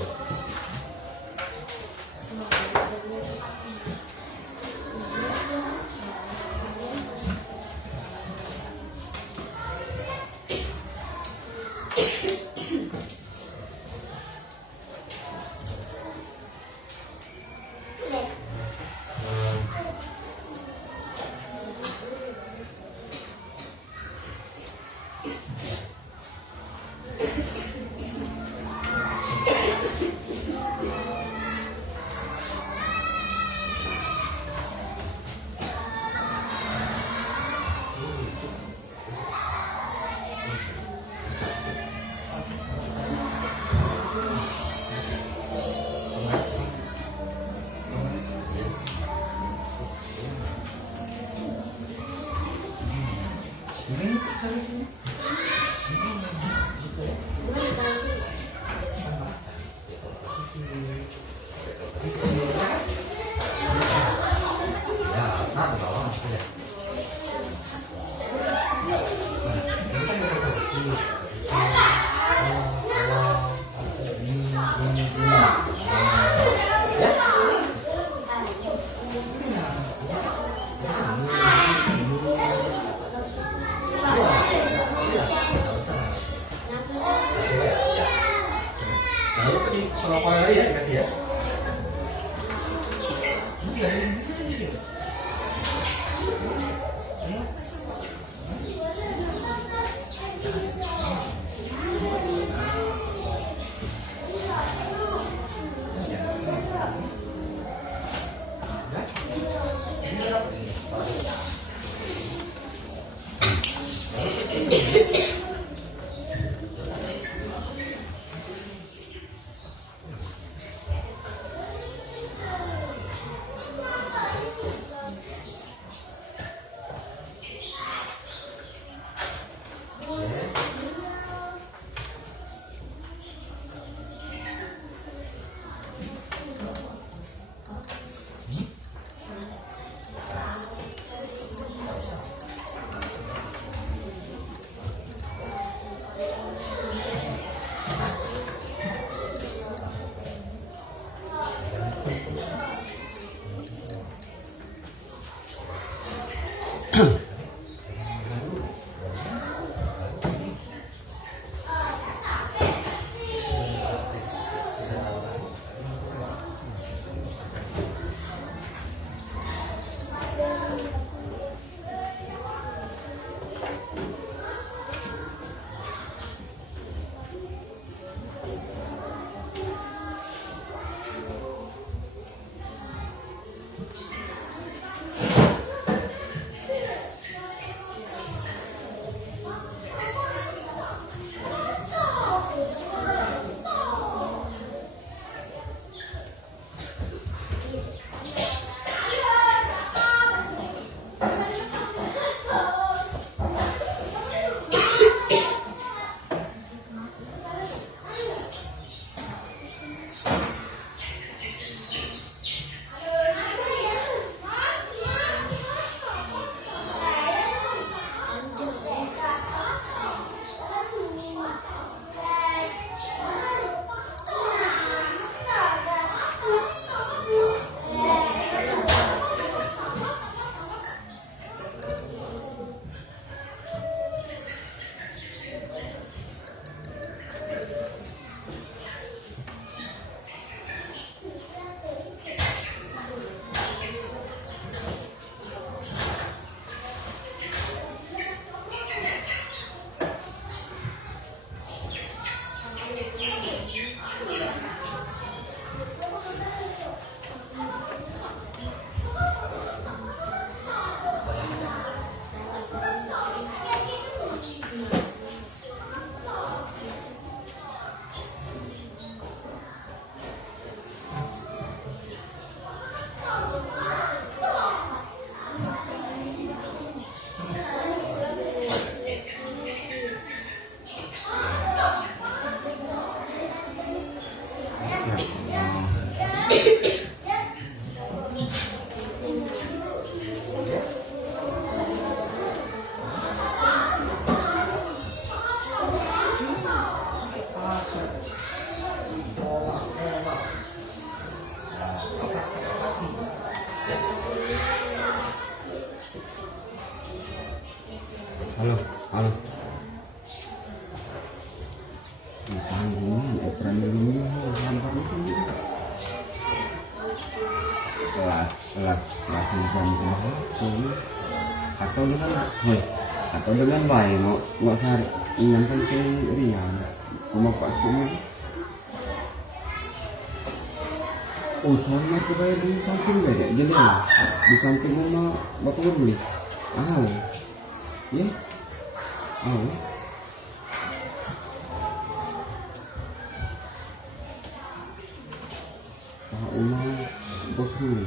Halo, halo. Tahan dulu, operan dulu, sampar itu. Kelas jam berapa? Atau dengan baik, nggak usah yang penting riang. Cuma Pak Sumi. Sama supaya di samping beda, jadi di samping rumah bapak beli. Ya, Pak Umar bos dulu.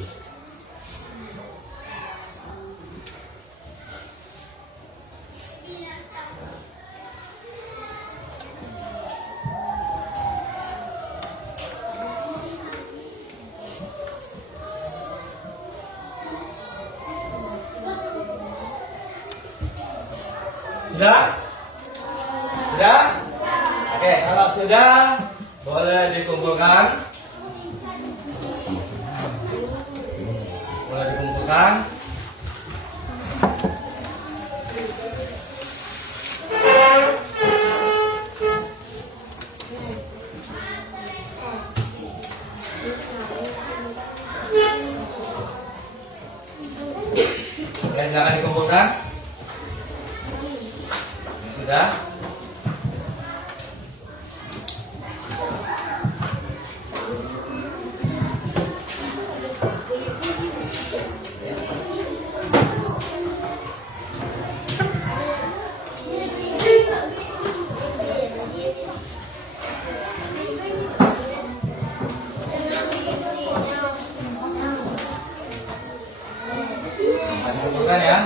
Sudah? Sudah? Oke, kalau sudah boleh dikumpulkan. Boleh dikumpulkan. Boleh silakan dikumpulkan. Sudah? Dikumpulkan ya.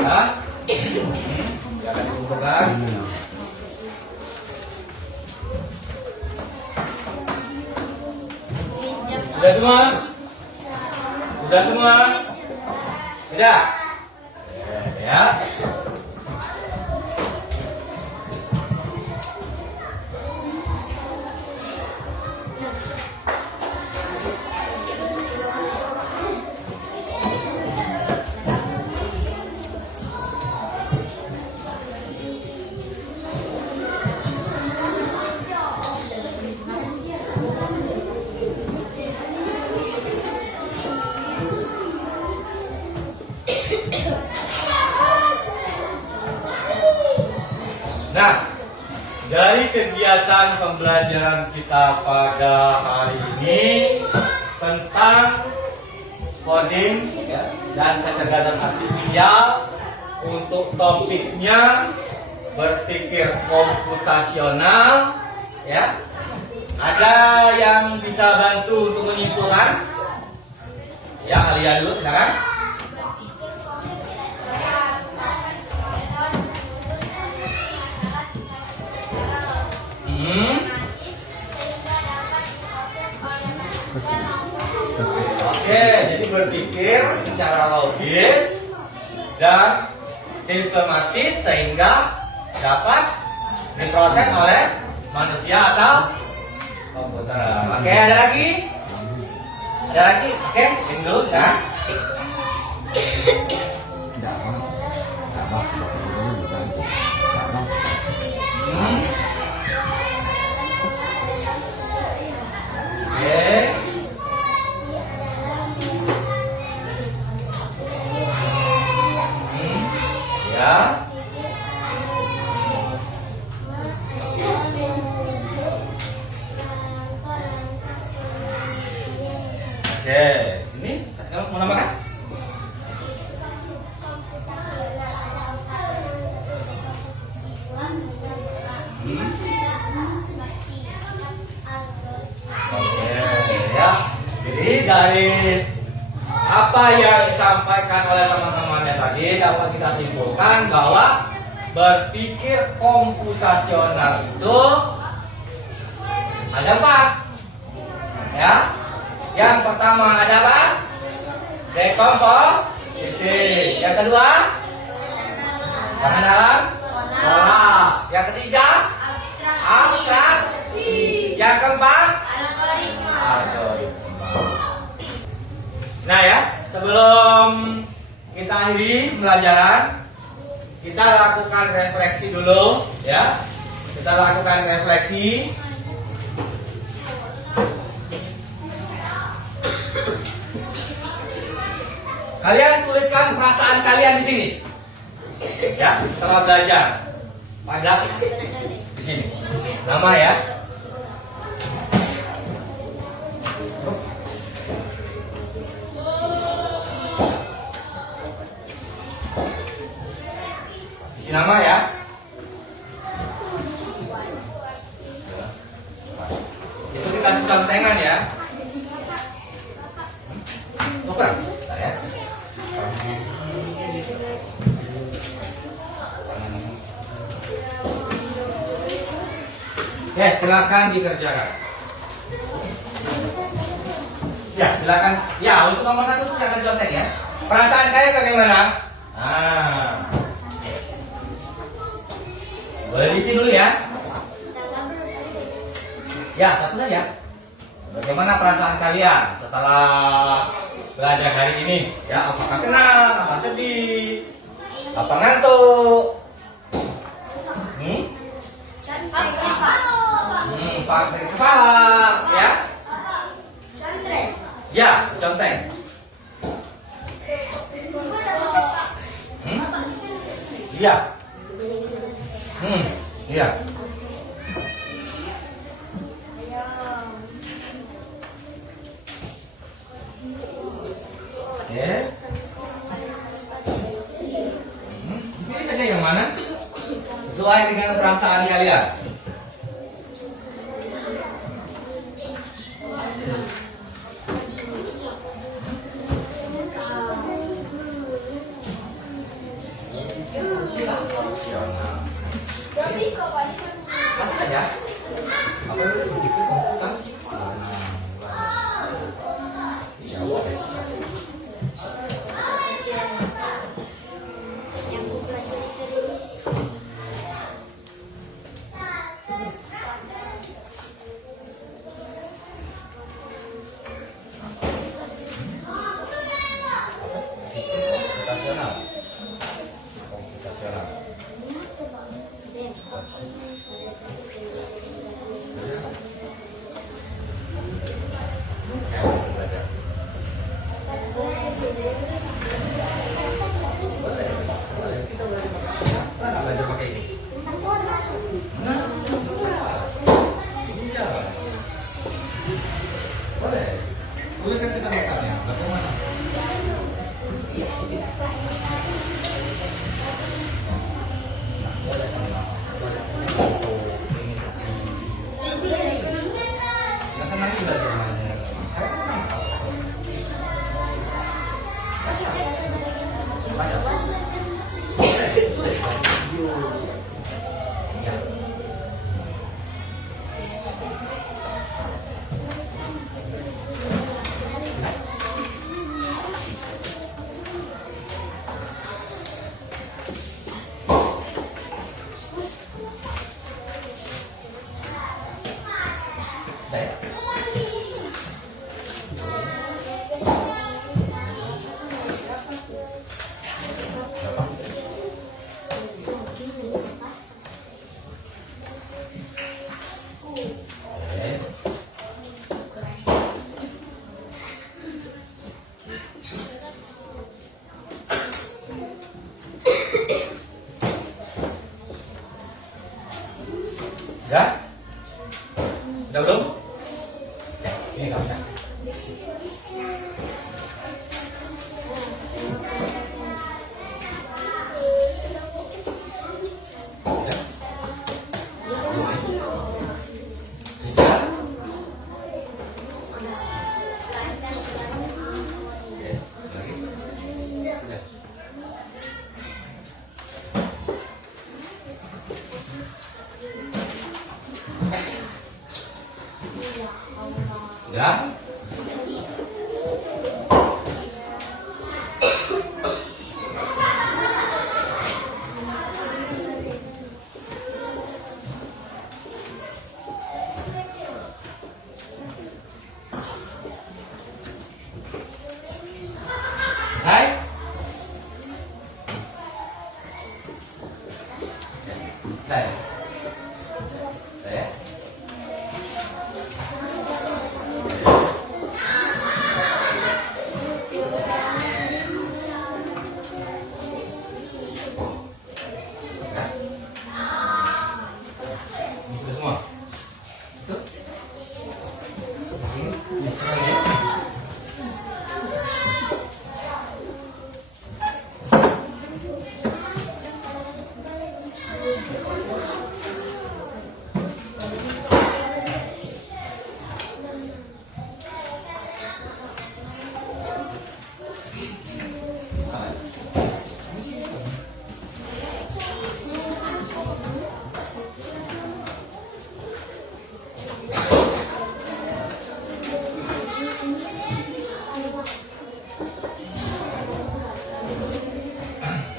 Hah? Jangan dikumpulkan. Sudah semua? Sudah semua? Sudah. Ya. Nah, dari kegiatan pembelajaran kita pada hari ini tentang coding ya, dan kecerdasan artifisial, untuk topiknya berpikir komputasional, ya. Ada yang bisa bantu untuk menyimpulkan? Ya, kalian dulu, silakan. Oke, jadi berpikir secara logis dan sistematis sehingga dapat diproses oleh manusia atau komputer. Oke, ada lagi? Ada lagi? Oke, ini dulu ya. Oke. Ya. Oke, ini mau nambahkan? Ya. Jadi dari apa yang disampaikan oleh teman-temannya tadi dapat kita simpulkan bahwa berpikir komputasional itu ada 4. Ya. Yang pertama ada apa? Dekomposisi. Yang kedua? Pengenalan pola. Yang ketiga? Abstraksi. Yang keempat? Algoritma. Nah ya, sebelum kita akhiri pembelajaran, kita lakukan refleksi dulu ya. Kita lakukan refleksi. Kalian tuliskan perasaan kalian di sini. Ya, setelah belajar. Pada di sini. Nama ya. Isi nama ya. Itu dikasih contengan ya. Bukan, ya. Ya, silakan dikerjakan. Ya, silakan. Ya, untuk nomor 1 silakan contek ya. Perasaan kalian bagaimana? Nah. Boleh diisi dulu ya. Ya, satu saja. Bagaimana perasaan kalian setelah belajar hari ini? Ya, apakah senang, apakah sedih, apa ngantuk? Sakit kepala, ya? Ya, conteng. Iya. Iya. Oke. Pilih saja yang mana sesuai dengan perasaan kalian. Apa saja? Apa itu berpikir komputasi? Ya, Kita belajar pakai ini. Nah, iya. Boleh. Boleh kan kesan-kesannya? Bagaimana? Boleh sama. Nggak senang juga bagaimana? Baca. Ya. Udah? Udah belum? Ya, sini kamu. Udah? Selesai? Selesai? Selesai ya? Ini sudah semua? Itu? Ini semua ya?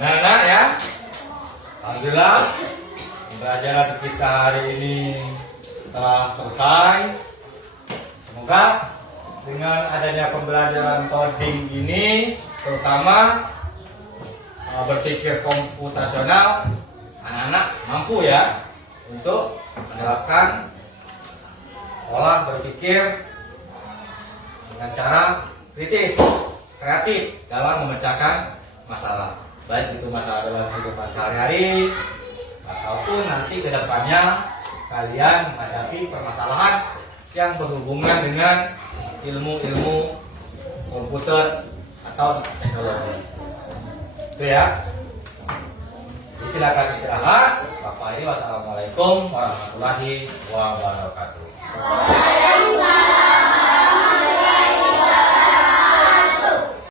Nah, ya. Alhamdulillah pembelajaran kita hari ini telah selesai. Semoga dengan adanya pembelajaran coding ini, terutama berpikir komputasional, anak-anak mampu ya untuk menerapkan pola berpikir dengan cara kritis, kreatif dalam memecahkan masalah. Baik itu masalah dalam kehidupan sehari-hari ataupun nanti ke depannya kalian menghadapi permasalahan yang berhubungan dengan ilmu-ilmu komputer atau teknologi. Itu ya. Silakan istirahat. Bapak Ibu, wassalamualaikum warahmatullahi wabarakatuh. Waalaikumsalam.